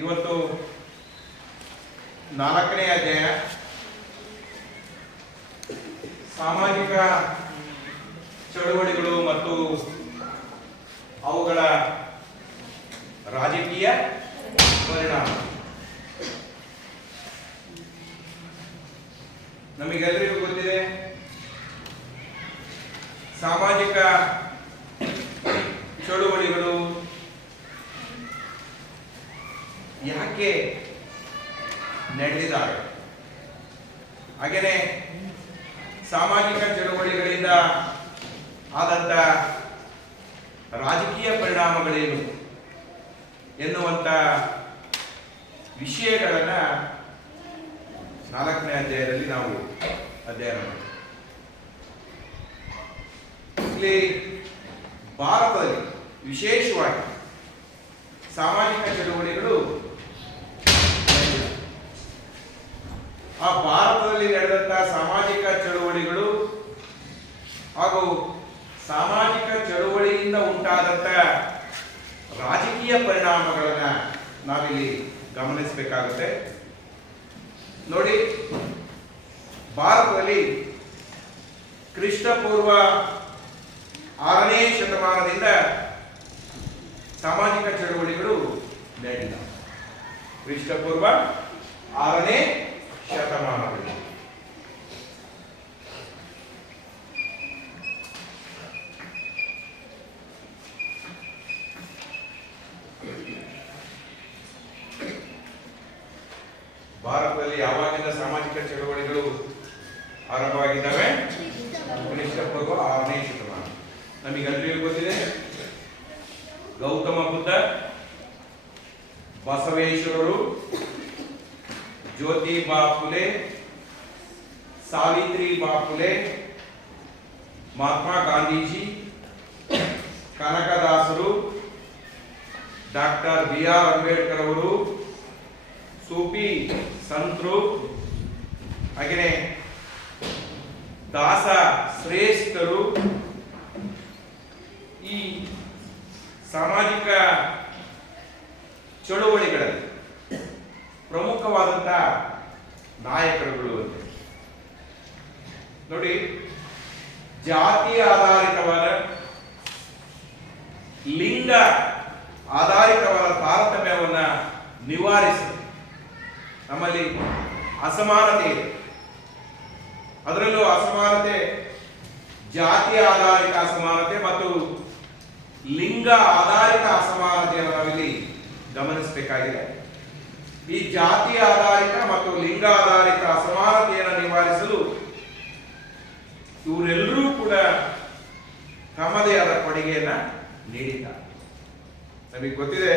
ಇವತ್ತು 4ನೇ ಅಧ್ಯಾಯ ಸಾಮಾಜಿಕ ಚಳುವಳಿಗಳು ಮತ್ತು ಅವುಗಳ ರಾಜಕೀಯ ಪರಿಣಾಮ. ನಮಗೆಲ್ಲರಿಗೂ ಗೊತ್ತಿದೆ, ಸಾಮಾಜಿಕ ಚಳುವಳಿಗಳು ಯಾಕೆ ನಡೆದಿದ್ದಾವೆ, ಹಾಗೆಯೇ ಸಾಮಾಜಿಕ ಚಳುವಳಿಗಳಿಂದ ಆದಂಥ ರಾಜಕೀಯ ಪರಿಣಾಮಗಳೇನು ಎನ್ನುವಂಥ ವಿಷಯಗಳನ್ನು 4ನೇ ಅಧ್ಯಾಯದಲ್ಲಿ ನಾವು ಅಧ್ಯಯನ ಮಾಡ್ತೀವಿ. ಇಲ್ಲಿ ಭಾರತದಲ್ಲಿ ವಿಶೇಷವಾಗಿ ಸಾಮಾಜಿಕ ಚಳುವಳಿಗಳು ಆ ಭಾರತದಲ್ಲಿ ನಡೆದಂತಹ ಸಾಮಾಜಿಕ ಚಳುವಳಿಗಳು ಹಾಗೂ ಸಾಮಾಜಿಕ ಚಳುವಳಿಯಿಂದ ಉಂಟಾದಂಥ ರಾಜಕೀಯ ಪರಿಣಾಮಗಳನ್ನು ನಾವಿಲ್ಲಿ ಗಮನಿಸಬೇಕಾಗುತ್ತೆ. ನೋಡಿ, ಭಾರತದಲ್ಲಿ ಕ್ರಿಸ್ತಪೂರ್ವ 6ನೇ ಶತಮಾನದಿಂದ ಸಾಮಾಜಿಕ ಚಳುವಳಿಗಳು ನಡೆದಿವೆ. ಕ್ರಿಸ್ತಪೂರ್ವ 6ನೇ ಶತಮಾನದಲ್ಲಿ ಭಾರತದಲ್ಲಿ ಯಾವಾಗಿಂದ ಸಾಮಾಜಿಕ ಚಳುವಳಿಗಳು ಆರಂಭವಾಗಿದ್ದಾವೆ? ಕ್ರಿಸ್ತಪೂರ್ವ 6ನೇ ಶತಮಾನ. ನಮಗೆಲ್ಲರಿಗೂ ಗೊತ್ತಿದೆ, ಗೌತಮ ಬುದ್ಧ, ಬಸವೇಶ್ವರರು, ಜ್ಯೋತಿಬಾ ಫುಲೆ, ಸಾವಿತ್ರಿಬಾ ಫುಲೆ, ಮಹಾತ್ಮ ಗಾಂಧೀಜಿ, ಕನಕದಾಸರು, ಡಾಕ್ಟರ್ BR ಅಂಬೇಡ್ಕರ್ ಅವರು, ಸೂಫಿ ಸಂತರು, ಹಾಗೆಯೇ ದಾಸ ಶ್ರೇಷ್ಠರು, ಈ ಸಾಮಾಜಿಕ ಚಳುವಳಿಗಳಲ್ಲಿ ಪ್ರಮುಖವಾದಂತಹ ನಾಯಕರುಗಳು ಅಂತ ನೋಡಿ. ಜಾತಿ ಆಧಾರಿತವಾದ, ಲಿಂಗ ಆಧಾರಿತವಾದ ತಾರತಮ್ಯವನ್ನು ನಿವಾರಿಸಿ ನಮ್ಮಲ್ಲಿ ಅಸಮಾನತೆ ಇದೆ. ಅದರಲ್ಲೂ ಅಸಮಾನತೆ ಜಾತಿ ಆಧಾರಿತ ಅಸಮಾನತೆ ಮತ್ತು ಲಿಂಗ ಆಧಾರಿತ ಅಸಮಾನತೆಯನ್ನು ನಾವಿಲ್ಲಿ ಗಮನಿಸಬೇಕಾಗಿದೆ. ಈ ಜಾತಿ ಆಧಾರಿತ ಮತ್ತು ಲಿಂಗ ಆಧಾರಿತ ಅಸಮಾನತೆಯನ್ನು ನಿವಾರಿಸಲು ಇವರೆಲ್ಲರೂ ಕೂಡ ತಮ್ಮದೇ ಆದ ಕೊಡುಗೆಯನ್ನ ನೀಡಿದ್ದಾರೆ. ನಮಗೆ ಗೊತ್ತಿದೆ,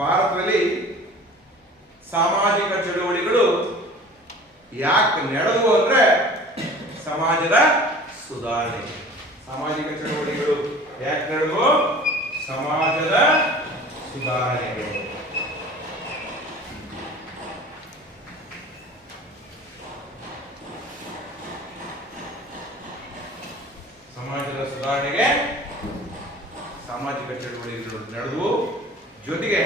ಭಾರತದಲ್ಲಿ ಸಾಮಾಜಿಕ ಚಳುವಳಿಗಳು ಯಾಕೆ ನಡೆದವು ಅಂದ್ರೆ ಸಮಾಜದ ಸುಧಾರಣೆ. ಸಾಮಾಜಿಕ ಚಳುವಳಿಗಳು ಯಾಕೆ ನಡೆದವು? ಸಮಾಜದ ಸುಧಾರಣೆಗಳು. ಸಮಾಜದ ಸುಧಾರಣೆಗೆ ಸಾಮಾಜಿಕ ಚಳುವಳಿಗಳು ನಡೆದವು. ಜೊತೆಗೆ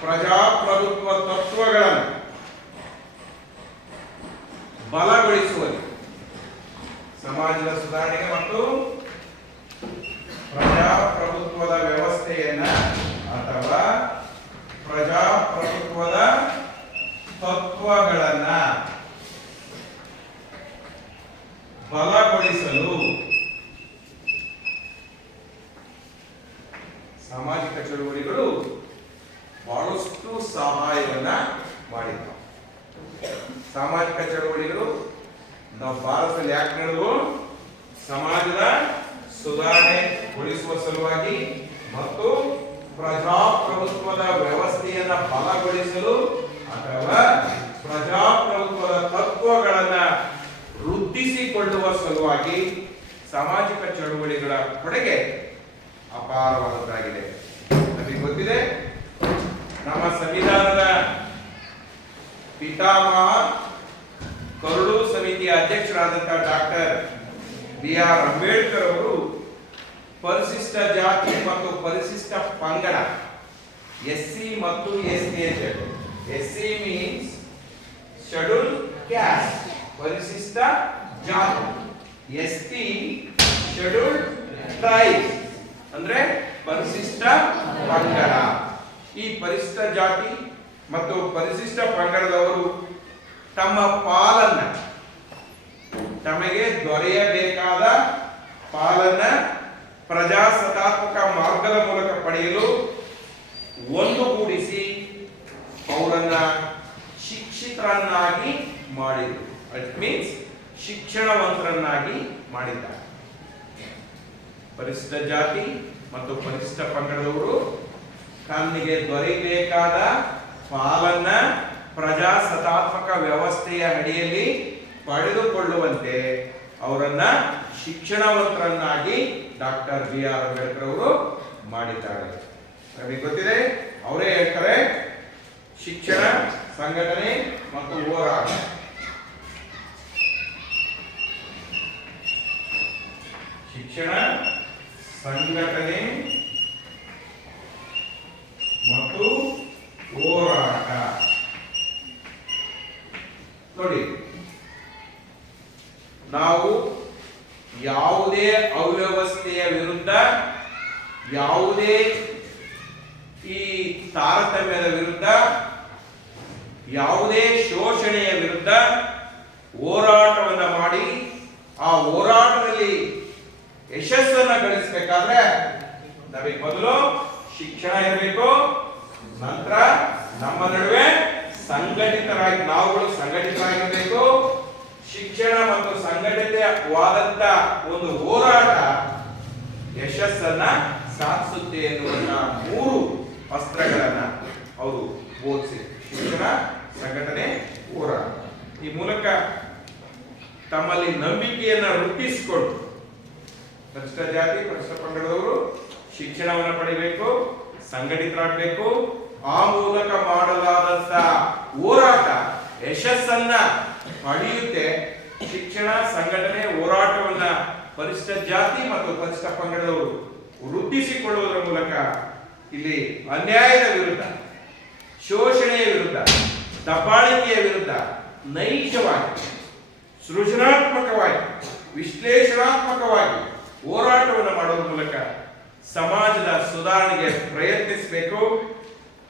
ಪ್ರಜಾಪ್ರಭುತ್ವ ತತ್ವಗಳನ್ನು ಬಲಗೊಳಿಸುವಲ್ಲಿ ಸಮಾಜದ ಸುಧಾರಣೆಗೆ ಮತ್ತು ಪ್ರಜಾಪ್ರಭುತ್ವದ ವ್ಯವಸ್ಥೆಯನ್ನ ಅಥವಾ ಪ್ರಜಾಪ್ರಭುತ್ವದ ತತ್ವಗಳನ್ನ ಬಲಗೊಳಿಸಲು ಸಾಮಾಜಿಕ ಚಳುವಳಿಗಳು ಬಹಳಷ್ಟು ಸಹಾಯವನ್ನ ಮಾಡಿದ್ದವು. ಸಾಮಾಜಿಕ ಚಳುವಳಿಗಳು ನಮ್ಮ ಭಾರತದಲ್ಲಿ ಯಾಕೆ ನಡೆದವು? ಸಮಾಜದ ಸುಧಾರಣೆಗೊಳಿಸುವ ಸಲುವಾಗಿ ಮತ್ತು ಪ್ರಜಾಪ್ರಭುತ್ವದ ವ್ಯವಸ್ಥೆಯನ್ನು ಬಲಗೊಳಿಸಲು ಅಥವಾ ಪ್ರಜಾಪ್ರಭುತ್ವದ ತತ್ವಗಳನ್ನು ವೃದ್ಧಿಸಿಕೊಳ್ಳುವ ಸಲುವಾಗಿ ಸಾಮಾಜಿಕ ಚಳುವಳಿಗಳ ಕೊಡುಗೆ ಅಪಾರವಾದದ್ದಾಗಿದೆ. ನಮಗೆ ಗೊತ್ತಿದೆ, ನಮ್ಮ ಸಂವಿಧಾನದ ಪಿತಾಮಹ ಕರಡು ಸಮಿತಿಯ ಅಧ್ಯಕ್ಷರಾದಂತಹ ಡಾಕ್ಟರ್ BR ಅಂಬೇಡ್ಕರ್ ಅವರು ಪರಿಶಿಷ್ಟ ಜಾತಿ ಮತ್ತು ಪರಿಶಿಷ್ಟ ಪಂಗಡ SC ಮತ್ತು ST ಅಂತ ಹೇಳಿ. SC means ಶೆಡ್ಯೂಲ್ ಕ್ಯಾಸ್ಟ್, ಪರಿಶಿಷ್ಟ ಜಾತಿ. ST ಶೆಡ್ಯೂಲ್ ಟ್ರೈಬ್ ಅಂದ್ರೆ ಪರಿಶಿಷ್ಟ ಪಂಗಡ. ಈ ಪರಿಶಿಷ್ಟ ಜಾತಿ ಮತ್ತು ಪರಿಶಿಷ್ಟ ಪಂಗಡದವರು ತಮ್ಮ ಪಾಲನ್ನ, ತಮಗೆ ದೊರೆಯಬೇಕಾದ ಪಾಲನ್ನ ಪ್ರಜಾಸತ್ತಾತ್ಮಕ ಮಾರ್ಗದ ಮೂಲಕ ಪಡೆಯಲು ಒಂದುಗೂಡಿಸಿ ಅವರನ್ನ ಶಿಕ್ಷಿತರನ್ನಾಗಿ ಮಾಡಿದರು. ಇಟ್ ಮೀನ್ಸ್ ಶಿಕ್ಷಣವಂತರನ್ನಾಗಿ ಮಾಡಿದ್ದಾರೆ. ಪರಿಶಿಷ್ಟ ಜಾತಿ ಮತ್ತು ಪರಿಶಿಷ್ಟ ಪಂಗಡದವರು ತಮಗೆ ದೊರೆಯಬೇಕಾದ ಪಾಲನ್ನ ಪ್ರಜಾಸತ್ತಾತ್ಮಕ ವ್ಯವಸ್ಥೆಯ ಅಡಿಯಲ್ಲಿ ಪಡೆದುಕೊಳ್ಳುವಂತೆ ಅವರನ್ನ ಶಿಕ್ಷಣವಂತರನ್ನಾಗಿ ಡಾಕ್ಟರ್ BR ಅಂಬೇಡ್ಕರ್ ಅವರು ಮಾಡಿದ್ದಾರೆ. ನಮಗೆ ಗೊತ್ತಿದೆ, ಅವರೇ ಹೇಳ್ತಾರೆ ಶಿಕ್ಷಣ, ಸಂಘಟನೆ ಮತ್ತು ಹೋರಾಟ. ಶಿಕ್ಷಣ, ಸಂಘಟನೆ ಮತ್ತು ಹೋರಾಟ. ನೋಡಿ, ನಾವು ಯಾವುದೇ ಅವ್ಯವಸ್ಥೆಯ ವಿರುದ್ಧ, ಯಾವುದೇ ಈ ತಾರತಮ್ಯದ ವಿರುದ್ಧ, ಯಾವುದೇ ಶೋಷಣೆಯ ವಿರುದ್ಧ ಹೋರಾಟವನ್ನ ಮಾಡಿ ಆ ಹೋರಾಟದಲ್ಲಿ ಯಶಸ್ಸನ್ನ ಗಳಿಸಬೇಕಾದ್ರೆ ನಮಗೆ ಮೊದಲು ಶಿಕ್ಷಣ ಇರಬೇಕು. ನಂತರ ನಮ್ಮ ನಡುವೆ ನಾವುಗಳು ಸಂಘಟಿತರಾಗಿರಬೇಕು. ಶಿಕ್ಷಣ ಮತ್ತು ಸಂಘಟಿತವಾದಂತ ಒಂದು ಹೋರಾಟ ಯಶಸ್ಸನ್ನ ಸಾಧಿಸುತ್ತೆ ಎನ್ನುವಂತ 3 ಅಸ್ತ್ರಗಳನ್ನ ಅವರು ಬೋಧಿಸಿ, ಶಿಕ್ಷಣ, ಸಂಘಟನೆ, ಹೋರಾಟ. ಈ ಮೂಲಕ ತಮ್ಮಲ್ಲಿ ನಂಬಿಕೆಯನ್ನ ವೃದ್ಧಿಸಿಕೊಂಡು ಪರಿಶಿಷ್ಟ ಜಾತಿ, ಪರಿಶಿಷ್ಟ ಪಂಗಡದವರು ಶಿಕ್ಷಣವನ್ನು ಪಡೆಯಬೇಕು, ಸಂಘಟಿತರಾಗಬೇಕು. ಆ ಮೂಲಕ ಮಾಡಲಾದಂತ ಹೋರಾಟ ಯಶಸ್ಸನ್ನ ಪಡೆಯುತ್ತೆ. ಶಿಕ್ಷಣ, ಸಂಘಟನೆ, ಹೋರಾಟವನ್ನ ಪರಿಶಿಷ್ಟ ಜಾತಿ ಮತ್ತು ಪರಿಶಿಷ್ಟ ಪಂಗಡದವರು ವೃದ್ಧಿಸಿಕೊಳ್ಳುವುದರ ಮೂಲಕ ಇಲ್ಲಿ ಅನ್ಯಾಯದ ವಿರುದ್ಧ, ಶೋಷಣೆಯ ವಿರುದ್ಧ, ದಬ್ಬಾಳಿಕೆಯ ವಿರುದ್ಧ ನೈಜವಾಗಿ, ಸೃಜನಾತ್ಮಕವಾಗಿ, ವಿಶ್ಲೇಷಣಾತ್ಮಕವಾಗಿ ಹೋರಾಟವನ್ನು ಮಾಡುವ ಮೂಲಕ ಸಮಾಜದ ಸುಧಾರಣೆಗೆ ಪ್ರಯತ್ನಿಸಬೇಕು.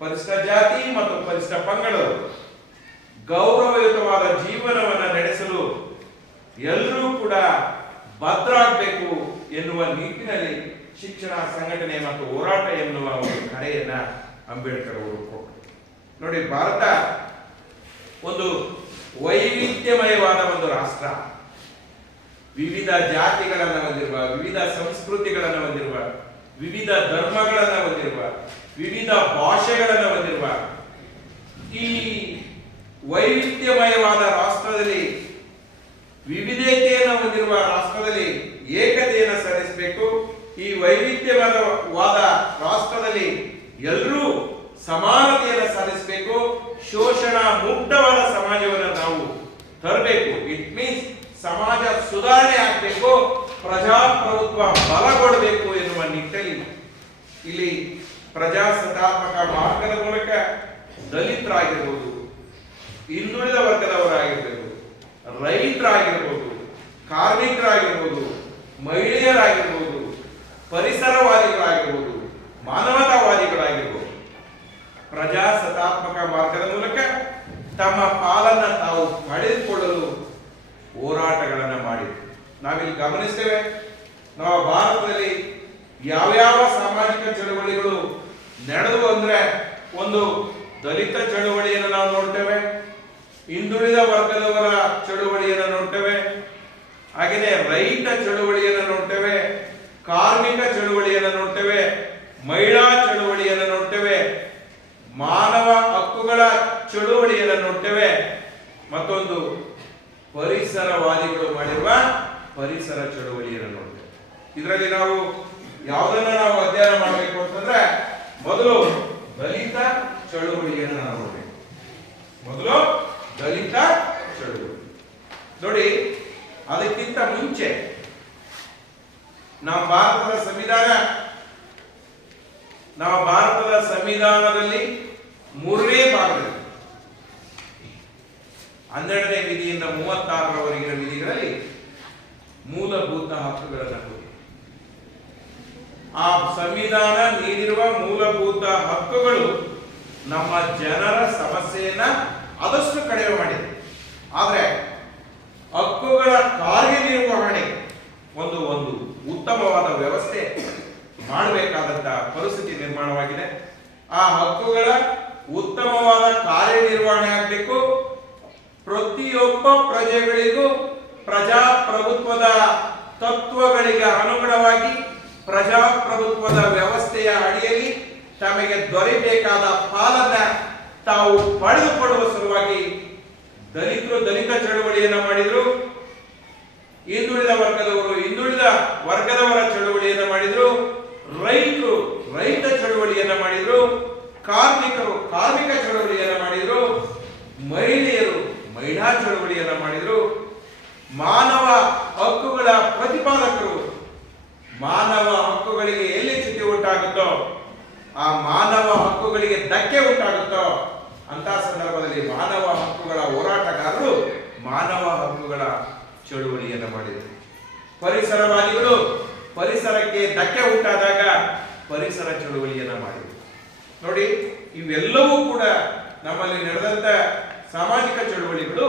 ಪರಿಶಿಷ್ಟ ಜಾತಿ ಮತ್ತು ಪರಿಶಿಷ್ಟ ಪಂಗಡಗಳು ಗೌರವಯುತವಾದ ಜೀವನವನ್ನು ನಡೆಸಲು ಎಲ್ಲರೂ ಕೂಡ ಬದ್ಧರಾಗಬೇಕು ಎನ್ನುವ ನಿಟ್ಟಿನಲ್ಲಿ ಶಿಕ್ಷಣ, ಸಂಘಟನೆ ಮತ್ತು ಹೋರಾಟ ಎನ್ನುವ ಒಂದು ಕರೆಯನ್ನ ಅಂಬೇಡ್ಕರ್ ಅವರು ಕೊಟ್ಟರು. ನೋಡಿ, ಭಾರತ ಒಂದು ವೈವಿಧ್ಯಮಯವಾದ ಒಂದು ರಾಷ್ಟ್ರ. ವಿವಿಧ ಜಾತಿಗಳನ್ನು ಹೊಂದಿರುವ, ವಿವಿಧ ಸಂಸ್ಕೃತಿಗಳನ್ನು ಹೊಂದಿರುವ, ವಿವಿಧ ಧರ್ಮಗಳನ್ನು ಹೊಂದಿರುವ, ವಿವಿಧ ಭಾಷೆಗಳನ್ನು ಹೊಂದಿರುವ ಈ ವೈವಿಧ್ಯಮಯವಾದ ರಾಷ್ಟ್ರದಲ್ಲಿ, ವಿವಿಧತೆಯನ್ನು ಹೊಂದಿರುವ ರಾಷ್ಟ್ರದಲ್ಲಿ ಏಕತೆಯನ್ನು ಸಾಧಿಸಬೇಕು. ಈ ವೈವಿಧ್ಯವಾದ ರಾಷ್ಟ್ರದಲ್ಲಿ ಎಲ್ಲರೂ ಸಮಾನತೆಯನ್ನು ಸಾಧಿಸಬೇಕು. ಶೋಷಣಾ ಮುಕ್ತವಾದ ಸಮಾಜವನ್ನು ನಾವು ತರಬೇಕು. ಇಟ್ ಮೀನ್ಸ್ ಸಮಾಜ ಸುಧಾರಣೆ ಆಗಬೇಕು, ಪ್ರಜಾಪ್ರಭುತ್ವ ಬಲಗೊಳ್ಳಬೇಕು ಎನ್ನುವ ನಿಟ್ಟಿನಲ್ಲಿ ಇಲ್ಲಿ ಪ್ರಜಾಸತ್ತಾತ್ಮಕ ಮಾರ್ಗದ ಮೂಲಕ ದಲಿತರಾಗಿರ್ಬೋದು, ಹಿಂದುಳಿದ ವರ್ಗದವರಾಗಿರ್ಬೋದು, ರೈತರಾಗಿರ್ಬೋದು, ಕಾರ್ಮಿಕರಾಗಿರ್ಬೋದು, ಮಹಿಳೆಯರಾಗಿರ್ಬೋದು, ಪರಿಸರವಾದಿಗಳಾಗಿರ್ಬೋದು, ಮಾನವತಾವಾದಿಗಳಾಗಿರ್ಬೋದು, ಪ್ರಜಾಸತ್ತಾತ್ಮಕ ಮಾರ್ಗದ ಮೂಲಕ ತಮ್ಮ ಪಾಲನ್ನ ತಾವು ಪಡೆದುಕೊಳ್ಳಲು ಹೋರಾಟಗಳನ್ನು ಮಾಡಿದ್ರು. ನಾವಿಲ್ಲಿ ಗಮನಿಸ್ತೇವೆ, ನಾವು ಭಾರತದಲ್ಲಿ ಯಾವ್ಯಾವ ಸಾಮಾಜಿಕ ಚಳವಳಿಗಳು ನಡೆದು ಅಂದ್ರೆ, ಒಂದು ದಲಿತ ಚಳವಳಿಯನ್ನು ನಾವು ನೋಡ್ತೇವೆ, ಹಿಂದುಳಿದ ವರ್ಗದವರ ಚಳುವಳಿಯನ್ನು ನೋಡ್ತೇವೆ, ಹಾಗೆಯೇ ರೈತ ಚಳುವಳಿಯನ್ನು ನೋಡ್ತೇವೆ, ಕಾರ್ಮಿಕ ಚಳುವಳಿಯನ್ನು ನೋಡ್ತೇವೆ, ಮಹಿಳಾ ಚಳುವಳಿಯನ್ನು ನೋಡ್ತೇವೆ, ಮಾನವ ಹಕ್ಕುಗಳ ಚಳುವಳಿಯನ್ನು ನೋಡ್ತೇವೆ, ಮತ್ತೊಂದು ಪರಿಸರವಾದಿಗಳು ಮಾಡಿರುವ ಪರಿಸರ ಚಳುವಳಿಯನ್ನು ನೋಡ್ತೇವೆ. ಇದರಲ್ಲಿ ನಾವು ಯಾವುದನ್ನ ನಾವು ಅಧ್ಯಯನ ಮಾಡಬೇಕು ಅಂತಂದ್ರೆ, ಮೊದಲು ದಲಿತ ಚಳುವಳಿಯನ್ನು ನಾವು ನೋಡಬೇಕು. ಮೊದಲು ದಲಿತ ಚಳುವಳಿ ನೋಡಿ. ಅದಕ್ಕಿಂತ ಮುಂಚೆ ನಮ್ಮ ಭಾರತದ ಸಂವಿಧಾನ ನಮ್ಮ ಭಾರತದ ಸಂವಿಧಾನದಲ್ಲಿ 3ನೇ ಭಾಗದಲ್ಲಿ 12ನೇ ವಿಧಿಯಿಂದ 36ರವರೆಗಿನ ವಿಧಿಗಳಲ್ಲಿ ಮೂಲಭೂತ ಹಕ್ಕುಗಳನ್ನು ಕೊಟ್ಟಿದೆ. ಆ ಸಂವಿಧಾನ ನೀಡಿರುವ ಮೂಲಭೂತ ಹಕ್ಕುಗಳು ನಮ್ಮ ಜನರ ಸಮಸ್ಯೆಯನ್ನ ಆದಷ್ಟು ಕಡಿಮೆ ಮಾಡಿದೆ. ಆದರೆ ಹಕ್ಕುಗಳ ಕಾರ್ಯನಿರ್ವಹಣೆ ಒಂದು ಉತ್ತಮವಾದ ವ್ಯವಸ್ಥೆ ಮಾಡಬೇಕಾದಂತ ಪರಿಸ್ಥಿತಿ ನಿರ್ಮಾಣವಾಗಿದೆ. ಆ ಹಕ್ಕುಗಳ ಉತ್ತಮವಾದ ಕಾರ್ಯನಿರ್ವಹಣೆ ಆಗಬೇಕು. ಪ್ರತಿಯೊಬ್ಬ ಪ್ರಜೆಗಳಿಗೂ ಪ್ರಜಾಪ್ರಭುತ್ವದ ತತ್ವಗಳಿಗೆ ಅನುಗುಣವಾಗಿ ಪ್ರಜಾಪ್ರಭುತ್ವದ ವ್ಯವಸ್ಥೆಯ ಅಡಿಯಲ್ಲಿ ತಮಗೆ ದೊರೆಯಬೇಕಾದ ಪಾಲನ್ನ ತಾವು ಪಡೆದುಕೊಳ್ಳುವ ಸಲುವಾಗಿ ದಲಿತರು ದಲಿತ ಚಳವಳಿಯನ್ನ ಮಾಡಿದ್ರು, ಹಿಂದುಳಿದ ವರ್ಗದವರು ಹಿಂದುಳಿದ ವರ್ಗದವರ ಚಳವಳಿಯನ್ನ ಮಾಡಿದ್ರು, ರೈತರು ರೈತ ಚಳವಳಿಯನ್ನ ಮಾಡಿದ್ರು, ಕಾರ್ಮಿಕರು ಕಾರ್ಮಿಕ ಚಳವಳಿಯನ್ನ ಮಾಡಿದ್ರು, ಮಹಿಳೆಯರು ಮಹಿಳಾ ಚಳವಳಿಯನ್ನ ಮಾಡಿದ್ರು, ಮಾನವ ಹಕ್ಕುಗಳ ಪ್ರತಿಪಾದಕರು ಮಾನವ ಹಕ್ಕುಗಳಿಗೆ ಎಲ್ಲಿ ಚ್ಯುತಿ ಉಂಟಾಗುತ್ತೋ ಆ ಮಾನವ ಹಕ್ಕುಗಳಿಗೆ ಧಕ್ಕೆ ಉಂಟಾಗುತ್ತೋ ಅಂತ ಸಂದರ್ಭದಲ್ಲಿ ಮಾನವ ಹಕ್ಕುಗಳ ಹೋರಾಟಗಾರರು ಮಾನವ ಹಕ್ಕುಗಳ ಚಳುವಳಿಯನ್ನು ಮಾಡಿದರು. ಪರಿಸರವಾದಿಗಳು ಪರಿಸರಕ್ಕೆ ಧಕ್ಕೆ ಉಂಟಾದಾಗ ಪರಿಸರ ಚಳುವಳಿಯನ್ನ ಮಾಡಿದರು. ನೋಡಿ, ಇವೆಲ್ಲವೂ ಕೂಡ ನಮ್ಮಲ್ಲಿ ನಡೆದಂತ ಸಾಮಾಜಿಕ ಚಳುವಳಿಗಳು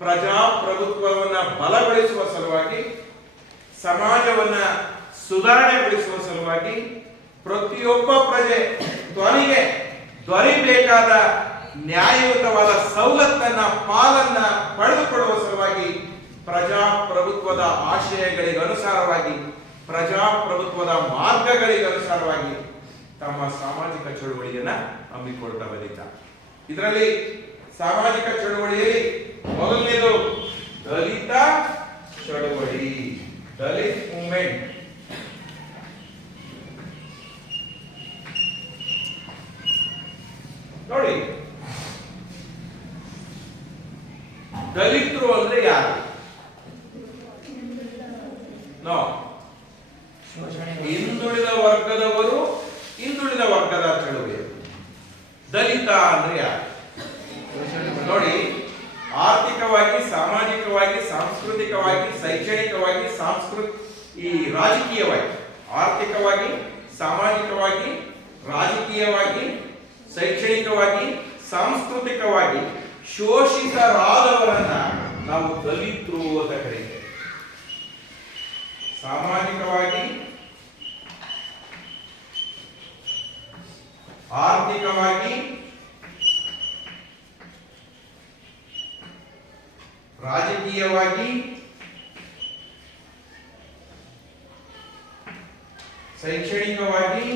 ಪ್ರಜಾಪ್ರಭುತ್ವವನ್ನ ಬಲಗೊಳಿಸುವ ಸಲುವಾಗಿ, ಸಮಾಜವನ್ನ ಸುಧಾರಣೆಗೊಳಿಸುವ ಸಲುವಾಗಿ, ಪ್ರತಿಯೊಬ್ಬ ಪ್ರಜೆ ಧ್ವನಿಗೆ ದೊರೆಯಬೇಕಾದ ನ್ಯಾಯಯುತವಾದ ಸವಲತ್ತನ್ನ ಪಾಲನ್ನ ಪಡೆದುಕೊಳ್ಳುವ ಸಲುವಾಗಿ ಪ್ರಜಾಪ್ರಭುತ್ವದ ಆಶಯಗಳಿಗೆ ಅನುಸಾರವಾಗಿ ಪ್ರಜಾಪ್ರಭುತ್ವದ ಮಾರ್ಗಗಳಿಗೆ ಅನುಸಾರವಾಗಿ ತಮ್ಮ ಸಾಮಾಜಿಕ ಚಳುವಳಿಯನ್ನ ಹಮ್ಮಿಕೊಳ್ತಾ ಬಂದಿದ್ದಾರೆ. ಇದರಲ್ಲಿ ಸಾಮಾಜಿಕ ಚಳುವಳಿಯಲ್ಲಿ ಮೊದಲನೇದು ದಲಿತ ಚಳುವಳಿ, ದಲಿತ್ ಮೂವ್ಮೆಂಟ್. ನೋಡಿ, ದಲಿತರು ಅಂದ್ರೆ ಯಾರು? ಹಿಂದುಳಿದ ವರ್ಗದವರು, ಹಿಂದುಳಿದ ವರ್ಗದ ಚಳುವಳಿ. ದಲಿತ ಅಂದ್ರೆ ಯಾರು? ನೋಡಿ, ಆರ್ಥಿಕವಾಗಿ, ಸಾಮಾಜಿಕವಾಗಿ, ಸಾಂಸ್ಕೃತಿಕವಾಗಿ, ಶೈಕ್ಷಣಿಕವಾಗಿ, ರಾಜಕೀಯವಾಗಿ, ಆರ್ಥಿಕವಾಗಿ, ಸಾಮಾಜಿಕವಾಗಿ, ರಾಜಕೀಯವಾಗಿ, ಶೈಕ್ಷಣಿಕವಾಗಿ, ಸಾಂಸ್ಕೃತಿಕವಾಗಿ ಶೋಷಿತರಾದವರನ್ನ ನಾವು ದಲಿತರು ಅಂತ ಕರೀತೇವೆ. ಸಾಮಾಜಿಕವಾಗಿ, ಆರ್ಥಿಕವಾಗಿ, ರಾಜಕೀಯವಾಗಿ, ಶೈಕ್ಷಣಿಕವಾಗಿ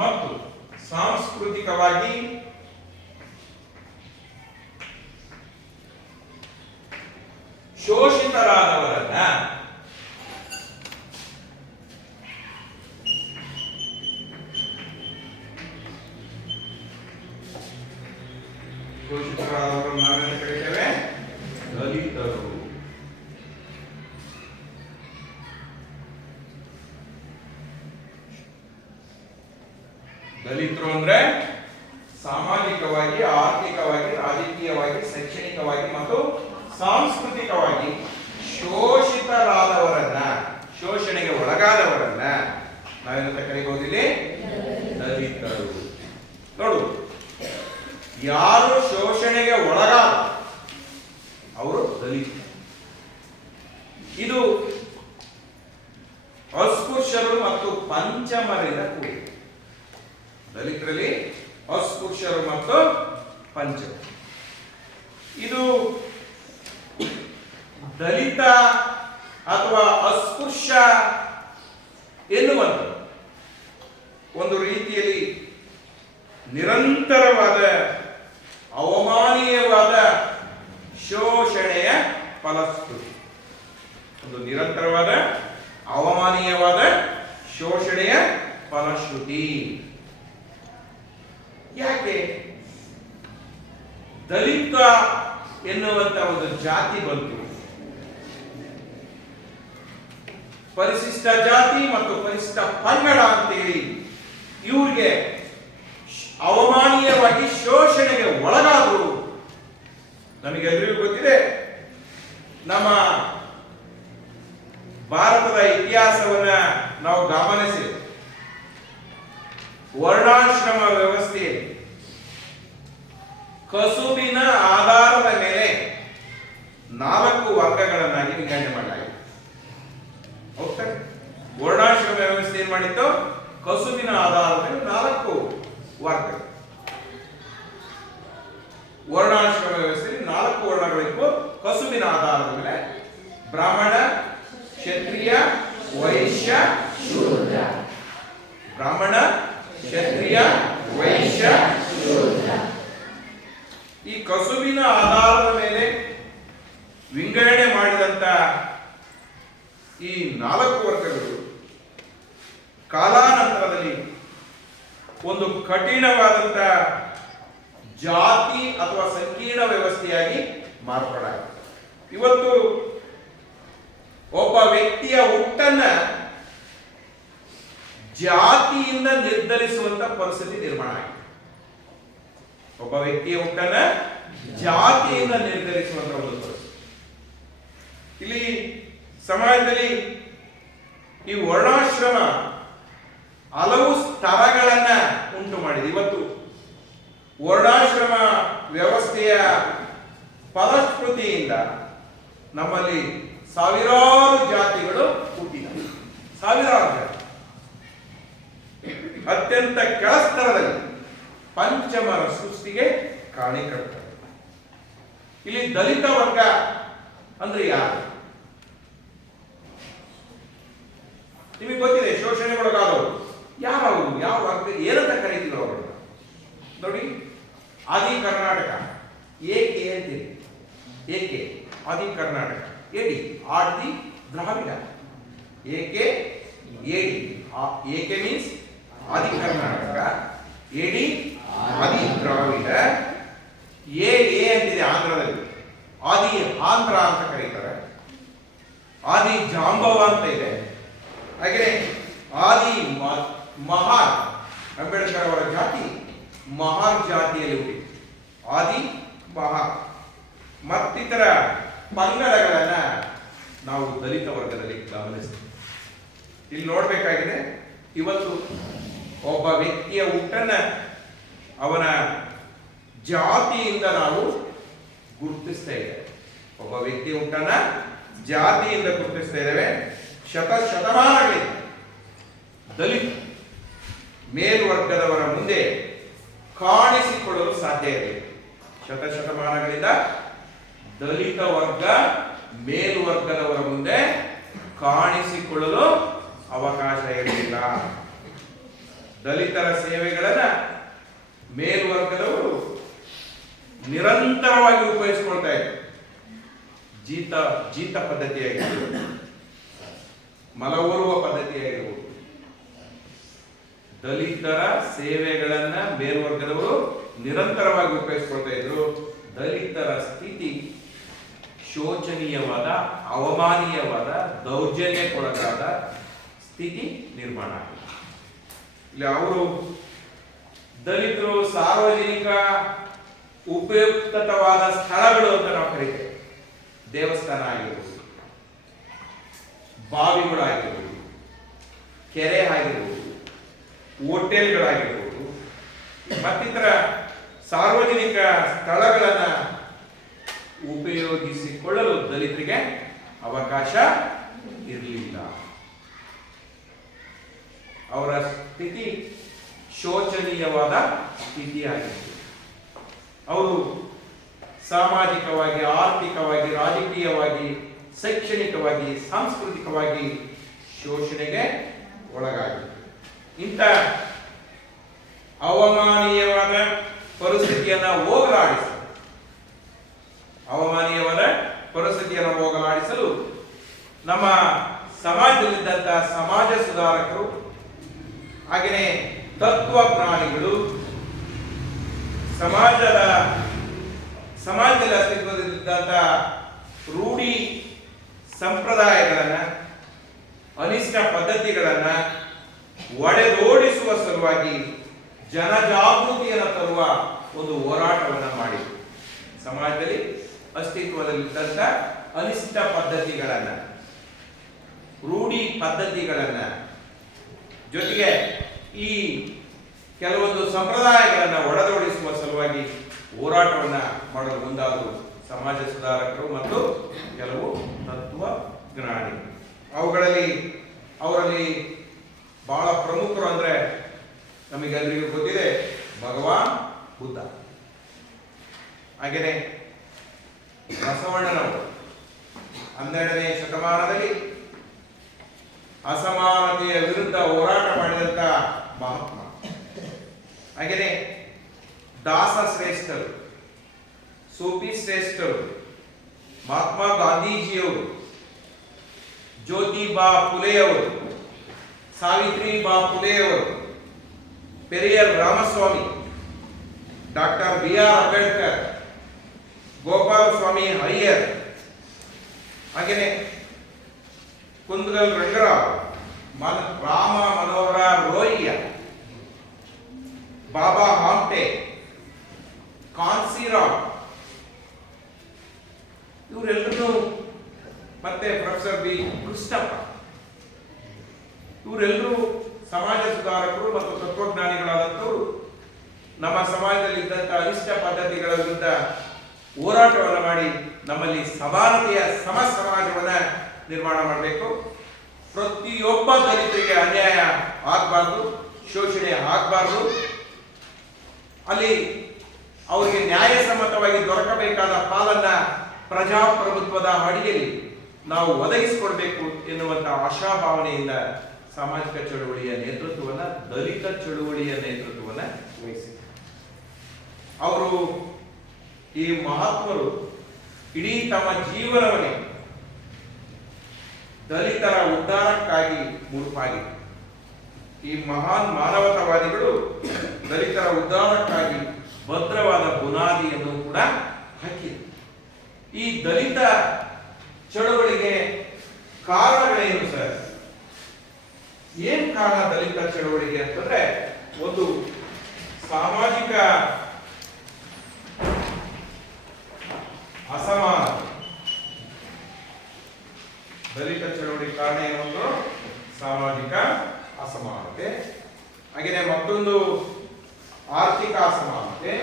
ಮತ್ತು ಸಾಂಸ್ಕೃತಿಕವಾಗಿ ಶೋಷಿತರಾದವರನ್ನ ನಾವೇನು ಕರೀತೇವೆ? ದಲಿತರು. ದಲಿತರು ಅಂದ್ರೆ ಸಾಮಾಜಿಕವಾಗಿ, ಆರ್ಥಿಕವಾಗಿ, ರಾಜಕೀಯವಾಗಿ, ಶೈಕ್ಷಣಿಕವಾಗಿ ಮತ್ತು ಸಾಂಸ್ಕೃತಿಕವಾಗಿ ಶೋಷಿತರಾದವರನ್ನ, ಶೋಷಣೆಗೆ ಒಳಗಾದವರನ್ನ ನಾವೇನಂತ ಕರೀಬಹುದಿಲ್ಲ? ದಲಿತರು. ನೋಡು, ಯಾರು ಶೋಷಣೆಗೆ ಒಳಗಾದ ಅವರು ದಲಿತರು. ಇದು ಅಸ್ಪೃಶ್ಯರು ಮತ್ತು ಪಂಚಮರಿಂದ ಕೂಡಿದೆ. ದಲಿತರಲ್ಲಿ ಅಸ್ಪೃಶ್ಯರು ಮತ್ತು ಪಂಚಮರು. ಇದು ದಲಿತ ಅಥವಾ ಅಸ್ಪೃಶ್ಯ ಎನ್ನುವಂತ ಒಂದು ರೀತಿಯಲ್ಲಿ ನಿರಂತರವಾದ ಅವಮಾನೀಯವಾದ ಶೋಷಣೆಯ ಫಲಶ್ರುತಿ. ಒಂದು ನಿರಂತರವಾದ ಅವಮಾನೀಯವಾದ ಶೋಷಣೆಯ ಫಲಶ್ರುತಿ. ಯಾಕೆ ದಲಿತ ಎನ್ನುವಂತ ಒಂದು ಜಾತಿ ಬಂತು? ಪರಿಶಿಷ್ಟ ಜಾತಿ ಮತ್ತು ಪರಿಶಿಷ್ಟ ಪಂಗಡ ಅಂತೇಳಿ ಇವ್ರಿಗೆ ಅವಮಾನೀಯವಾಗಿ ಶೋಷಣೆಗೆ ಒಳಗಾದರು. ನಮಗೆಲ್ಲರಿಗೂ ಗೊತ್ತಿದೆ, ನಮ್ಮ ಭಾರತದ ಇತಿಹಾಸವನ್ನ ನಾವು ಗಮನಿಸಿ ವರ್ಣಾಶ್ರಮ ವ್ಯವಸ್ಥೆ ಕಸುಬಿನ ಆಧಾರದ ಮೇಲೆ 4 ವರ್ಗಗಳನ್ನಾಗಿ ವಿಂಗಡಣೆ ಮಾಡಲಾಗಿದೆ. ಹೋಗ್ತಾರೆ. ವರ್ಣಾಶ್ರಮ ವ್ಯವಸ್ಥೆ ಏನ್ ಮಾಡಿತ್ತು? ಕಸುಬಿನ ಆಧಾರದ ಮೇಲೆ 4 ವರ್ಗ. ವರ್ಣಾಶ್ರಮ ವ್ಯವಸ್ಥೆಯಲ್ಲಿ 4 ವರ್ಣಗಳಿತ್ತು. ಕಸುಬಿನ ಆಧಾರದ ಮೇಲೆ ಬ್ರಾಹ್ಮಣ, ಕ್ಷತ್ರಿಯ, ವೈಶ್ಯ, ಶೂದ್ರ. ಬ್ರಾಹ್ಮಣ, ಕ್ಷತ್ರಿಯ, ವೈಶ್ಯ, ಶೂದ್ರ. ಈ ಕಸುಬಿನ ಆಧಾರದ ಮೇಲೆ ವಿಂಗಡಣೆ ಮಾಡಿದಂತ ಈ 4 ವರ್ಗಗಳು ಕಾಲಾನಂತರದಲ್ಲಿ ಒಂದು ಕಠಿಣವಾದಂತ ಜಾತಿ ಅಥವಾ ಸಂಕೀರ್ಣ ವ್ಯವಸ್ಥೆಯಾಗಿ ಮಾರ್ಪಾಡಾಗಿದೆ. ಇವತ್ತು ಒಬ್ಬ ವ್ಯಕ್ತಿಯ ಹುಟ್ಟನ್ನ ಜಾತಿಯಿಂದ ನಿರ್ಧರಿಸುವಂತ ಪರಿಸ್ಥಿತಿ ನಿರ್ಮಾಣ ಆಗಿದೆ. ಒಬ್ಬ ವ್ಯಕ್ತಿಯ ಹುಟ್ಟನ್ನ ಜಾತಿಯಿಂದ ನಿರ್ಧರಿಸುವಂತ ಒಂದು ಪರಿಸ್ಥಿತಿ. ಇಲ್ಲಿ ಸಮಾಜದಲ್ಲಿ ಈ ವರ್ಣಾಶ್ರಮ ಹಲವು ಸ್ತರಗಳನ್ನ ಉಂಟು ಮಾಡಿದೆ. ಇವತ್ತು ವರ್ಣಾಶ್ರಮ ವ್ಯವಸ್ಥೆಯ ಫಲಶ್ರುತಿಯಿಂದ ನಮ್ಮಲ್ಲಿ ಸಾವಿರಾರು ಜಾತಿಗಳು ಹುಟ್ಟಿವೆ. ಸಾವಿರಾರು ಜಾತಿ ಅತ್ಯಂತ ಕೆಳಸ್ತರದಲ್ಲಿ ಪಂಚಮರ ಸೃಷ್ಟಿಗೆ ಕಾರಣೀಕರ್ತವೆ. ಇಲ್ಲಿ ದಲಿತ ವರ್ಗ ಅಂದ್ರೆ ಯಾರು? ನಿಮಗೆ ಗೊತ್ತಿದೆ, ಶೋಷಣೆಗೊಳಗಾದವರು ಯಾರವರು, ಯಾವ ವರ್ಗ, ಏನಂತ ಕರೀತಿದ್ರು ಅವರನ್ನ ನೋಡಿ. ಆದಿ ಕರ್ನಾಟಕ, ಏಕೆ ಅಂತೀರಿ? ಏಕೆ ಆದಿ ಕರ್ನಾಟಕ, ಎಡಿ ಆದಿ ದ್ರಾವಿಡ, ಏಕೆ ಎಡಿ. ಏಕೆ ಮೀನ್ಸ್ ಆದಿ ಕರ್ನಾಟಕ, ಎಡಿ ಆದಿ ದ್ರಾವಿಡ, ಎ ಅಂತಿದೆ ಆಂಧ್ರದಲ್ಲಿ, ಆದಿ ಆಂಧ್ರ ಅಂತ ಕರೀತಾರೆ, ಆದಿ ಜಾಂಬವ ಅಂತ ಇದೆ. ಹಾಗೆ ಆದಿ ಮಹಾರ್, ಅಂಬೇಡ್ಕರ್ ಅವರ ಜಾತಿ ಮಹಾರ್ ಜಾತಿಯಲ್ಲಿ ಹುಟ್ಟಿದೆ, ಆದಿ ಮಹಾರ್. ಮತ್ತಿತರ ಪಂಗಡಗಳನ್ನ ನಾವು ದಲಿತ ವರ್ಗದಲ್ಲಿ ಗಮನಿಸ್ತೀವಿ. ಇಲ್ಲಿ ನೋಡ್ಬೇಕಾಗಿದೆ, ಇವತ್ತು ಒಬ್ಬ ವ್ಯಕ್ತಿಯ ಹುಟ್ಟನ್ನ ಅವನ ಜಾತಿಯಿಂದ ನಾವು ಗುರುತಿಸ್ತಾ ಇದ್ದೇವೆ. ಒಬ್ಬ ವ್ಯಕ್ತಿಯ ಹುಟ್ಟನ್ನ ಜಾತಿಯಿಂದ ಗುರುತಿಸ್ತಾ ಇದ್ದೇವೆ. ಶತಮಾನಗಳಿಂದ ದಲಿತ ಮೇಲ್ವರ್ಗದವರ ಮುಂದೆ ಕಾಣಿಸಿಕೊಳ್ಳಲು ಸಾಧ್ಯ ಇದೆ. ಶತಮಾನಗಳಿಂದ ದಲಿತ ವರ್ಗ ಮೇಲ್ವರ್ಗದವರ ಮುಂದೆ ಕಾಣಿಸಿಕೊಳ್ಳಲು ಅವಕಾಶ ಇರಲಿಲ್ಲ. ದಲಿತರ ಸೇವೆಗಳನ್ನ ಮೇಲ್ವರ್ಗದವರು ನಿರಂತರವಾಗಿ ಉಪಯೋಗಿಸಿಕೊಳ್ತಾ ಇದ್ದಾರೆ. ಜೀತ ಪದ್ಧತಿಯಾಗಿರ್ಬೋದು, ಮಲವೂರುವ ಪದ್ಧತಿಯಾಗಿರ್ಬೋದು, ದಲಿತರ ಸೇವೆಗಳನ್ನ ಮೇಲ್ವರ್ಗದವರು ನಿರಂತರವಾಗಿ ಉಪಯೋಗಿಸಿಕೊಳ್ತಾ ಇದ್ರು. ದಲಿತರ ಸ್ಥಿತಿ ಶೋಚನೀಯವಾದ, ಅವಮಾನೀಯವಾದ, ದೌರ್ಜನ್ಯಕ್ಕೊಳಗಾದ ಸ್ಥಿತಿ ನಿರ್ಮಾಣ ಆಗಿದೆ. ಇಲ್ಲಿ ಅವರು ದಲಿತರು ಸಾರ್ವಜನಿಕ ಉಪಯುಕ್ತವಾದ ಸ್ಥಳಗಳು ಅಂತ ನಾವು ಕರೀತೇವೆ. ದೇವಸ್ಥಾನ ಆಗಿರ್ಬೋದು, ಬಾವಿಗಳಾಗಿರ್ಬೋದು, ಕೆರೆ ಆಗಿರ್ಬೋದು, ಹೋಟೆಲ್ಗಳಾಗಿರ್ಬೋದು, ಮತ್ತಿತರ ಸಾರ್ವಜನಿಕ ಸ್ಥಳಗಳನ್ನ ಉಪಯೋಗಿಸಿಕೊಳ್ಳಲು ದಲಿತರಿಗೆ ಅವಕಾಶ ಇರಲಿಲ್ಲ. ಅವರ ಸ್ಥಿತಿ ಶೋಚನೀಯವಾದ ಸ್ಥಿತಿಯಾಗಿತ್ತು. ಅವರು ಸಾಮಾಜಿಕವಾಗಿ, ಆರ್ಥಿಕವಾಗಿ, ರಾಜಕೀಯವಾಗಿ, ಶೈಕ್ಷಣಿಕವಾಗಿ, ಸಾಂಸ್ಕೃತಿಕವಾಗಿ ಶೋಷಣೆಗೆ ಒಳಗಾಗಿತ್ತು. ಇಂಥ ಅವಮಾನೀಯವಾದ ಪರಿಸ್ಥಿತಿಯನ್ನ ಹೋಗಲಾಡಿಸಲು ನಮ್ಮ ಸಮಾಜದಲ್ಲಿದ್ದಂತಹ ಸಮಾಜ ಸುಧಾರಕರು, ಹಾಗೆಯೇ ತತ್ವಜ್ಞಾನಿಗಳು, ಸಮಾಜದಲ್ಲಿ ಅಸ್ತಿತ್ವದಲ್ಲಿದ್ದಂತಹ ರೂಢಿ ಸಂಪ್ರದಾಯಗಳನ್ನ ಅನಿಷ್ಟ ಪದ್ಧತಿಗಳನ್ನ ಒಡೆದೋಡಿಸುವ ಸಲುವಾಗಿ ಜನಜಾಗೃತಿಯನ್ನು ತರುವ ಒಂದು ಹೋರಾಟವನ್ನು ಮಾಡಿ ಸಮಾಜದಲ್ಲಿ ಅಸ್ತಿತ್ವದಲ್ಲಿದ್ದಂಥ ಅನಿಷ್ಟ ಪದ್ಧತಿಗಳನ್ನ, ರೂಢಿ ಪದ್ಧತಿಗಳನ್ನ, ಜೊತೆಗೆ ಈ ಕೆಲವೊಂದು ಸಂಪ್ರದಾಯಗಳನ್ನ ಒಡೆದೋಡಿಸುವ ಸಲುವಾಗಿ ಹೋರಾಟವನ್ನ ಮಾಡಲು ಮುಂದಾದರು ಸಮಾಜ ಸುಧಾರಕರು ಮತ್ತು ಕೆಲವು ತತ್ವಜ್ಞಾನಿ. ಅವರಲ್ಲಿ ಬಹಳ ಪ್ರಮುಖರು ಅಂದ್ರೆ ನಮಗೆಲ್ಲರಿಗೂ ಗೊತ್ತಿದೆ ಭಗವಾನ್ ಬುದ್ಧ, ಹಾಗೇನೆ ಬಸವಣ್ಣನವರು 12ನೇ ಶತಮಾನದಲ್ಲಿ ಅಸಮಾನತೆಯ ವಿರುದ್ಧ ಹೋರಾಟ ಮಾಡಿದಂತ ಮಹಾತ್ಮ, ಹಾಗೇನೆ ದಾಸ ಶ್ರೇಷ್ಠರು, ಸೂಫಿ ಶ್ರೇಷ್ಠರು, ಮಹಾತ್ಮ ಗಾಂಧೀಜಿಯವರು, ಜ್ಯೋತಿಬಾ ಫುಲೆಯವರು, ಸಾವಿತ್ರಿಬಾ ಫುಲೆಯವರು, ಪೆರಿಯರ್ ರಾಮಸ್ವಾಮಿ, ಡಾಕ್ಟರ್ ಬಿ.ಆರ್. ಅಂಬೇಡ್ಕರ್, ಗೋಪಾಲ ಸ್ವಾಮಿ ಅಯ್ಯರ್, ಹಾಗೇನೆ ಕುಂದಗಲ್ ರಂಗರಾವ್, ರಾಮ ಮನೋಹರ ರೋಯ್ಯ, ಬಾಬಾ ಆಮ್ಟೆ, ಕಾನ್ಸಿರಾವ್, ಇವರೆಲ್ಲರೂ ಮತ್ತೆ ಪ್ರೊಫೆಸರ್ ಬಿ ಕೃಷ್ಣಪ್ಪ, ಇವರೆಲ್ಲರೂ ಸಮಾಜ ಸುಧಾರಕರು ಮತ್ತು ತತ್ವಜ್ಞಾನಿಗಳಾದಂಥವರು ನಮ್ಮ ಸಮಾಜದಲ್ಲಿದ್ದಂಥ ಅನಿಷ್ಟ ಪದ್ಧತಿಗಳ ವಿರುದ್ಧ ಹೋರಾಟವನ್ನು ಮಾಡಿ ನಮ್ಮಲ್ಲಿ ಸಮಾನತೆಯ ಸಮ ಸಮಾಜವನ್ನ ನಿರ್ಮಾಣ ಮಾಡಬೇಕು. ಪ್ರತಿಯೊಬ್ಬ ದಲಿತರಿಗೆ ಅನ್ಯಾಯ ಆಗಬಾರ್ದು, ಶೋಷಣೆ ಆಗಬಾರ್ದು, ಅಲ್ಲಿ ಅವರಿಗೆ ನ್ಯಾಯಸಮ್ಮತವಾಗಿ ದೊರಕಬೇಕಾದ ಪಾಲನ್ನ ಪ್ರಜಾಪ್ರಭುತ್ವದ ಅಡಿಯಲ್ಲಿ ನಾವು ಒದಗಿಸಿಕೊಡ್ಬೇಕು ಎನ್ನುವಂತ ಆಶಾಭಾವನೆಯಿಂದ ಸಾಮಾಜಿಕ ಚಳುವಳಿಯ ನೇತೃತ್ವವನ್ನ, ದಲಿತ ಚಳುವಳಿಯ ನೇತೃತ್ವವನ್ನ ವಹಿಸಿದರು. ಅವರು ಈ ಮಹಾತ್ಮರು ಇಡೀ ತಮ್ಮ ಜೀವನವನ್ನೇ ದಲಿತರ ಉದ್ಧಾರಕ್ಕಾಗಿ ಮುಡುಪಾಗಿತ್ತು. ಈ ಮಹಾನ್ ಮಾನವತಾವಾದಿಗಳು ದಲಿತರ ಉದ್ಧಾರಕ್ಕಾಗಿ ಭದ್ರವಾದ ಬುನಾದಿಯನ್ನು ಕೂಡ ಹಾಕಿದರು. ಈ ದಲಿತ ಚಳುವಳಿಗೆ ಕಾರಣಗಳೇನು ಸರ್? ಏನ್ ಕಾರಣ ದಲಿತ ಚಳುವಳಿಗೆ ಅಂತಂದ್ರೆ, ಒಂದು ಸಾಮಾಜಿಕ ಅಸಮಾನತೆ. ದಲಿತ ಚಳವಳಿ ಕಾರಣ ಏನೊಂದು ಸಾಮಾಜಿಕ ಅಸಮಾನತೆ, ಹಾಗೆಯೇ ಮತ್ತೊಂದು ಆರ್ಥಿಕ ಅಸಮಾನತೆ,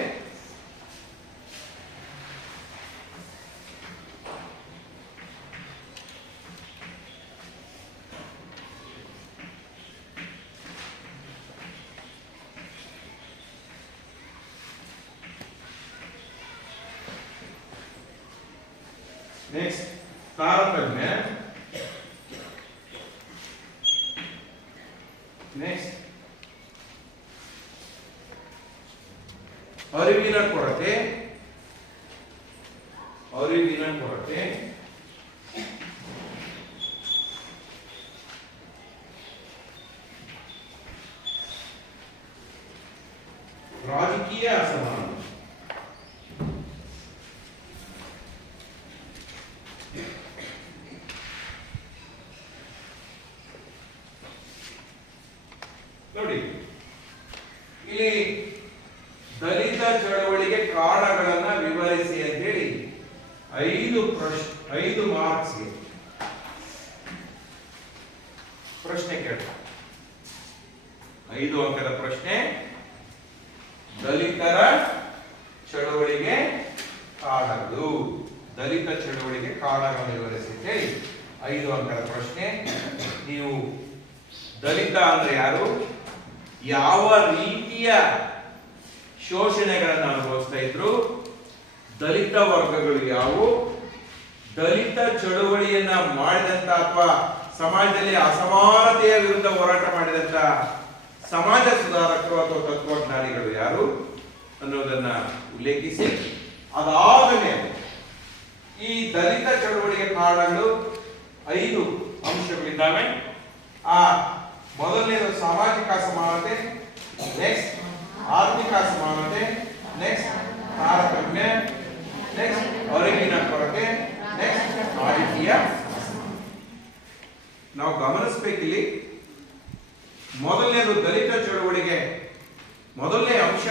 ನೆಕ್ಸ್ಟ್ ತಾರತಮ್ಯ, ನೆಕ್ಸ್ಟ್ ಅರಿವಿನ ಕೊರತೆ, ರಾಜಕೀಯ ಅಸಮಾನತೆ. ನೋಡಿ, ಇಲ್ಲಿ ದಲಿತ ಚಳವಳಿಗೆ ಕಾರಣಗಳನ್ನ ವಿವರಿಸಿ ಅಂತೇಳಿ 5 ಮಾರ್ಕ್ಸ್ಗೆ ಪ್ರಶ್ನೆ ಕೇಳ್ತಾರೆ. 5 ಅಂಕದ ಪ್ರಶ್ನೆ, ದಲಿತರ ಚಳವಳಿಗೆ ಕಾರಣಗಳು, ದಲಿತ ಚಳವಳಿಗೆ ಕಾರಣಗಳನ್ನು ವಿವರಿಸಿ ಅಂತೇಳಿ 5 ಅಂಕದ ಪ್ರಶ್ನೆ. ನೀವು ದಲಿತ ಅಂದ್ರೆ ಯಾರು, ಯಾವ ರೀತಿಯ ಶೋಷಣೆಗಳನ್ನು ಅನುಭವಿಸ್ತಾ ಇದ್ರು, ದಲಿತ ವರ್ಗಗಳು ಯಾವುವು, ದಲಿತ ಚಳುವಳಿಯನ್ನ ಮಾಡಿದಂತ ಅಥವಾ ಸಮಾಜದಲ್ಲಿ ಅಸಮಾನತೆಯ ವಿರುದ್ಧ ಹೋರಾಟ ಮಾಡಿದಂತ ಸಮಾಜ ಸುಧಾರಕರು ಅಥವಾ ತತ್ವಜ್ಞಾನಿಗಳು ಯಾರು ಅನ್ನೋದನ್ನ ಉಲ್ಲೇಖಿಸಿ, ಅದಾದ ಮೇಲೆ ಈ ದಲಿತ ಚಳುವಳಿಗೆ ಕಾರಣಗಳು 5 ಅಂಶಗಳಿದ್ದಾವೆ. ಆ ಮೊದಲನೇದು ಸಾಮಾಜಿಕ ಅಸಮಾನತೆ, ನೆಕ್ಸ್ಟ್ ಆರ್ಥಿಕ ಅಸಮಾನತೆ, ನೆಕ್ಸ್ಟ್ ತಾರತಮ್ಯ, ನೆಕ್ಸ್ಟ್ ಅರಿವಿನ ಕೊರತೆ, ನೆಕ್ಸ್ಟ್ ರಾಜಕೀಯ. ನಾವು ಗಮನಿಸಬೇಕು ಮೊದಲನೇದು ದಲಿತ ಚಳುವಳಿಗೆ ಮೊದಲನೇ ಅಂಶ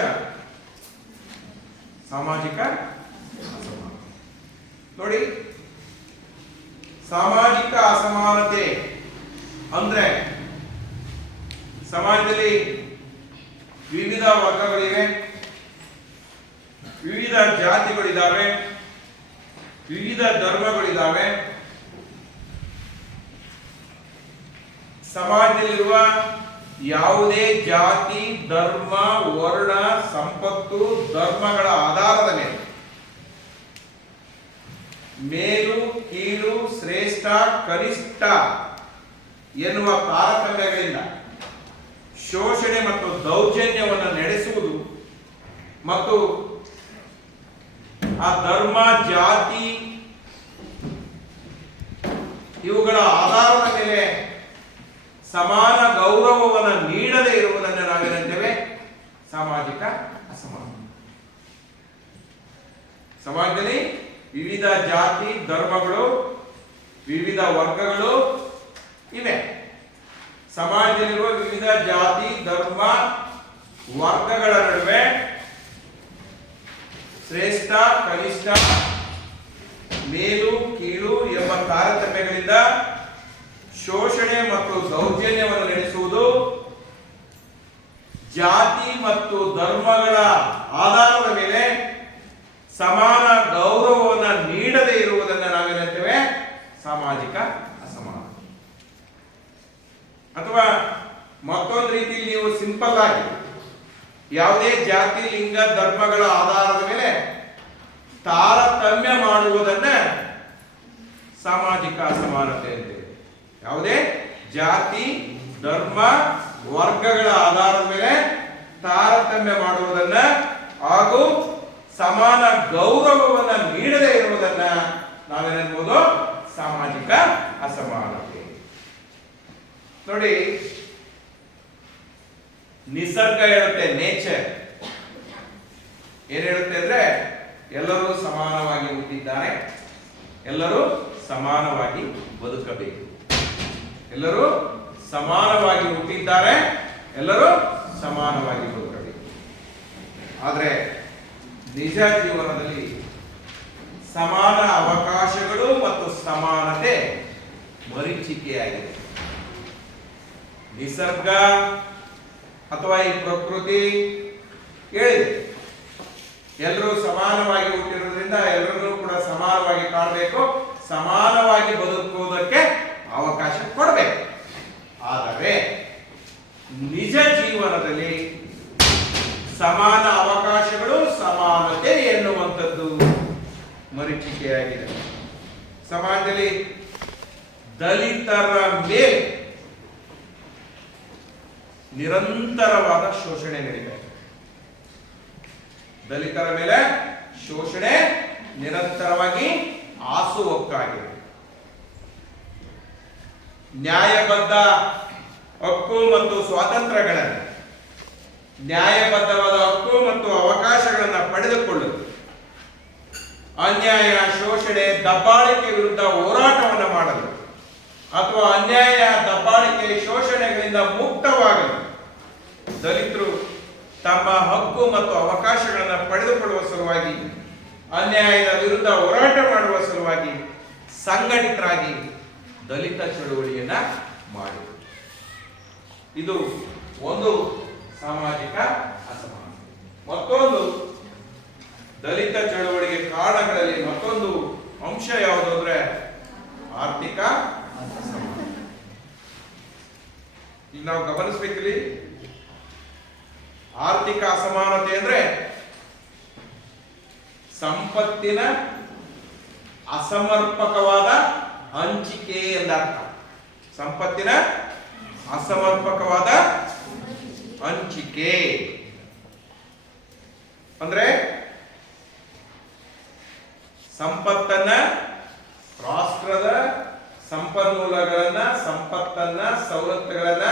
ಸಾಮಾಜಿಕ ಅಸಮಾನತೆ. ನೋಡಿ, ಸಾಮಾಜಿಕ ಅಸಮಾನತೆ ಅಂದ್ರೆ ಸಮಾಜದಲ್ಲಿ ವಿವಿಧ ವರ್ಗಗಳಿವೆ, ವಿವಿಧ ಜಾತಿಗಳಿದ್ದಾವೆ, ವಿವಿಧ ಧರ್ಮಗಳಿದ್ದಾವೆ. ಸಮಾಜದಲ್ಲಿರುವ ಯಾವುದೇ ಜಾತಿ, ಧರ್ಮ, ವರ್ಣ, ಸಂಪತ್ತು, ಧರ್ಮಗಳ ಆಧಾರದ ಮೇಲೆ ಮೇಲು ಕೀಳು, ಶ್ರೇಷ್ಠ ಕನಿಷ್ಠ ಎನ್ನುವ ತಾರತಮ್ಯಗಳಿಂದ ಶೋಷಣೆ ಮತ್ತು ದೌರ್ಜನ್ಯವನ್ನು ನಡೆಸುವುದು ಮತ್ತು ಆ ಧರ್ಮ, ಜಾತಿ ಇವುಗಳ ಆಧಾರದ ಮೇಲೆ ಸಮಾನ ಗೌರವವನ್ನು ನೀಡದೇ ಇರುವುದನ್ನು ನಾವೇನಂತೇವೆ? ಸಾಮಾಜಿಕ ಅಸಮಾನತೆ. ಸಮಾಜದಲ್ಲಿ ವಿವಿಧ ಜಾತಿ, ಧರ್ಮಗಳು, ವಿವಿಧ ವರ್ಗಗಳು ಇವೆ. ಸಮಾಜದಲ್ಲಿರುವ ವಿವಿಧ ಜಾತಿ, ಧರ್ಮ, ವರ್ಗಗಳ ನಡುವೆ ಶ್ರೇಷ್ಠ ಕನಿಷ್ಠ, ಮೇಲು ಕೀಳು ಎಂಬ ತಾರತಮ್ಯಗಳಿಂದ ಶೋಷಣೆ ಮತ್ತು ದೌರ್ಜನ್ಯವನ್ನು ನಡೆಸುವುದು, ಜಾತಿ ಮತ್ತು ಧರ್ಮಗಳ ಆಧಾರದ ಮೇಲೆ ಸಮಾನ ಗೌರವವನ್ನು ನೀಡದೇ ಇರುವುದನ್ನು ನಾವೇನಂತೇವೆ? ಸಾಮಾಜಿಕ ಅಸಮಾನತೆ. ಅಥವಾ ಮತ್ತೊಂದು ರೀತಿಯಲ್ಲಿ ನೀವು ಸಿಂಪಲ್ ಆಗಿ ಯಾವುದೇ ಜಾತಿ, ಲಿಂಗ, ಧರ್ಮಗಳ ಆಧಾರದ ಮೇಲೆ ತಾರತಮ್ಯ ಮಾಡುವುದನ್ನ ಸಾಮಾಜಿಕ ಅಸಮಾನತೆ ಅಂತೇವೆ. ಯಾವುದೇ ಜಾತಿ, ಧರ್ಮ, ವರ್ಗಗಳ ಆಧಾರದ ಮೇಲೆ ತಾರತಮ್ಯ ಮಾಡುವುದನ್ನ ಹಾಗೂ ಸಮಾನ ಗೌರವವನ್ನು ನೀಡದೇ ಇರುವುದನ್ನ ನಾವೇನೆನ್ಬೋದು? ಸಾಮಾಜಿಕ ಅಸಮಾನತೆ. ನೋಡಿ, ನಿಸರ್ಗ ಹೇಳುತ್ತೆ, ನೇಚರ್ ಏನ್ ಹೇಳುತ್ತೆ ಅಂದ್ರೆ ಎಲ್ಲರೂ ಸಮಾನವಾಗಿ ಹುಟ್ಟಿದ್ದಾರೆ, ಎಲ್ಲರೂ ಸಮಾನವಾಗಿ ಬದುಕಬೇಕು. ಎಲ್ಲರೂ ಸಮಾನವಾಗಿ ಹುಟ್ಟಿದ್ದಾರೆ, ಎಲ್ಲರೂ ಸಮಾನವಾಗಿ ಬದುಕಬೇಕು. ಆದರೆ ನಿಜ ಜೀವನದಲ್ಲಿ ಸಮಾನ ಅವಕಾಶಗಳು ಮತ್ತು ಸಮಾನತೆ ಮರೀಚಿಕೆಯಾಗಿದೆ. ನಿಸರ್ಗ ಅಥವಾ ಈ ಪ್ರಕೃತಿ ಹೇಳಿದೆ, ಎಲ್ಲರೂ ಸಮಾನವಾಗಿ ಹುಟ್ಟಿರೋದ್ರಿಂದ ಎಲ್ಲರೂ ಕೂಡ ಸಮಾನವಾಗಿ ಕಾಣಬೇಕು, ಸಮಾನವಾಗಿ ಬದುಕುವುದಕ್ಕೆ ಅವಕಾಶ ಕೊಡಬೇಕು. ಆದರೆ ನಿಜ ಜೀವನದಲ್ಲಿ ಸಮಾನ ಅವಕಾಶಗಳು, ಸಮಾನತೆ ಎನ್ನುವಂಥದ್ದು ಮರೀಚಿಕೆಯಾಗಿದೆ. ಸಮಾಜದಲ್ಲಿ ದಲಿತರ ಮೇಲೆ ನಿರಂತರವಾದ ಶೋಷಣೆ ನಡೀತಾ ಇದೆ. ದಲಿತರ ಮೇಲೆ ಶೋಷಣೆ ನಿರಂತರವಾಗಿ ಹಾಸುಹೊಕ್ಕಾಗಿದೆ. ನ್ಯಾಯಬದ್ಧ ಹಕ್ಕು ಮತ್ತು ಸ್ವಾತಂತ್ರ್ಯಗಳನ್ನು, ನ್ಯಾಯಬದ್ಧವಾದ ಹಕ್ಕು ಮತ್ತು ಅವಕಾಶಗಳನ್ನು ಪಡೆದುಕೊಳ್ಳಲು ಅನ್ಯಾಯ, ಶೋಷಣೆ, ದಬ್ಬಾಳಿಕೆ ವಿರುದ್ಧ ಹೋರಾಟವನ್ನು ಮಾಡಲು ಅಥವಾ ಅನ್ಯಾಯ, ದಬ್ಬಾಳಿಕೆ, ಶೋಷಣೆಗಳಿಂದ ಮುಕ್ತವಾಗಲು ದಲಿತರು ತಮ್ಮ ಹಕ್ಕು ಮತ್ತು ಅವಕಾಶಗಳನ್ನು ಪಡೆದುಕೊಳ್ಳುವ ಸಲುವಾಗಿ, ಅನ್ಯಾಯದ ವಿರುದ್ಧ ಹೋರಾಟ ಮಾಡುವ ಸಲುವಾಗಿ ಸಂಘಟಿತರಾಗಿ ದಲಿತ ಚಳುವಳಿಯನ್ನ ಮಾಡಿದರು. ಇದು ಒಂದು ಸಾಮಾಜಿಕ ಅಸಮಾನತೆ. ಮತ್ತೊಂದು ದಲಿತ ಚಳುವಳಿಗೆ ಕಾರಣಗಳಲ್ಲಿ ಮತ್ತೊಂದು ಅಂಶ ಯಾವುದು ಅಂದ್ರೆ ಆರ್ಥಿಕ ಅಸಮಾನತೆ. ಈಗ ನಾವು ಗಮನಿಸಬೇಕಿಲ್ಲಿ, ಆರ್ಥಿಕ ಅಸಮಾನತೆ ಅಂದ್ರೆ ಸಂಪತ್ತಿನ ಅಸಮರ್ಪಕವಾದ ಹಂಚಿಕೆ ಎಂದರ್ಥ. ಸಂಪತ್ತಿನ ಅಸಮರ್ಪಕವಾದ ಹಂಚಿಕೆ ಅಂದ್ರೆ ಸಂಪತ್ತನ್ನ, ರಾಷ್ಟ್ರದ ಸಂಪನ್ಮೂಲಗಳನ್ನ, ಸಂಪತ್ತನ್ನ, ಸವಲತ್ತುಗಳನ್ನ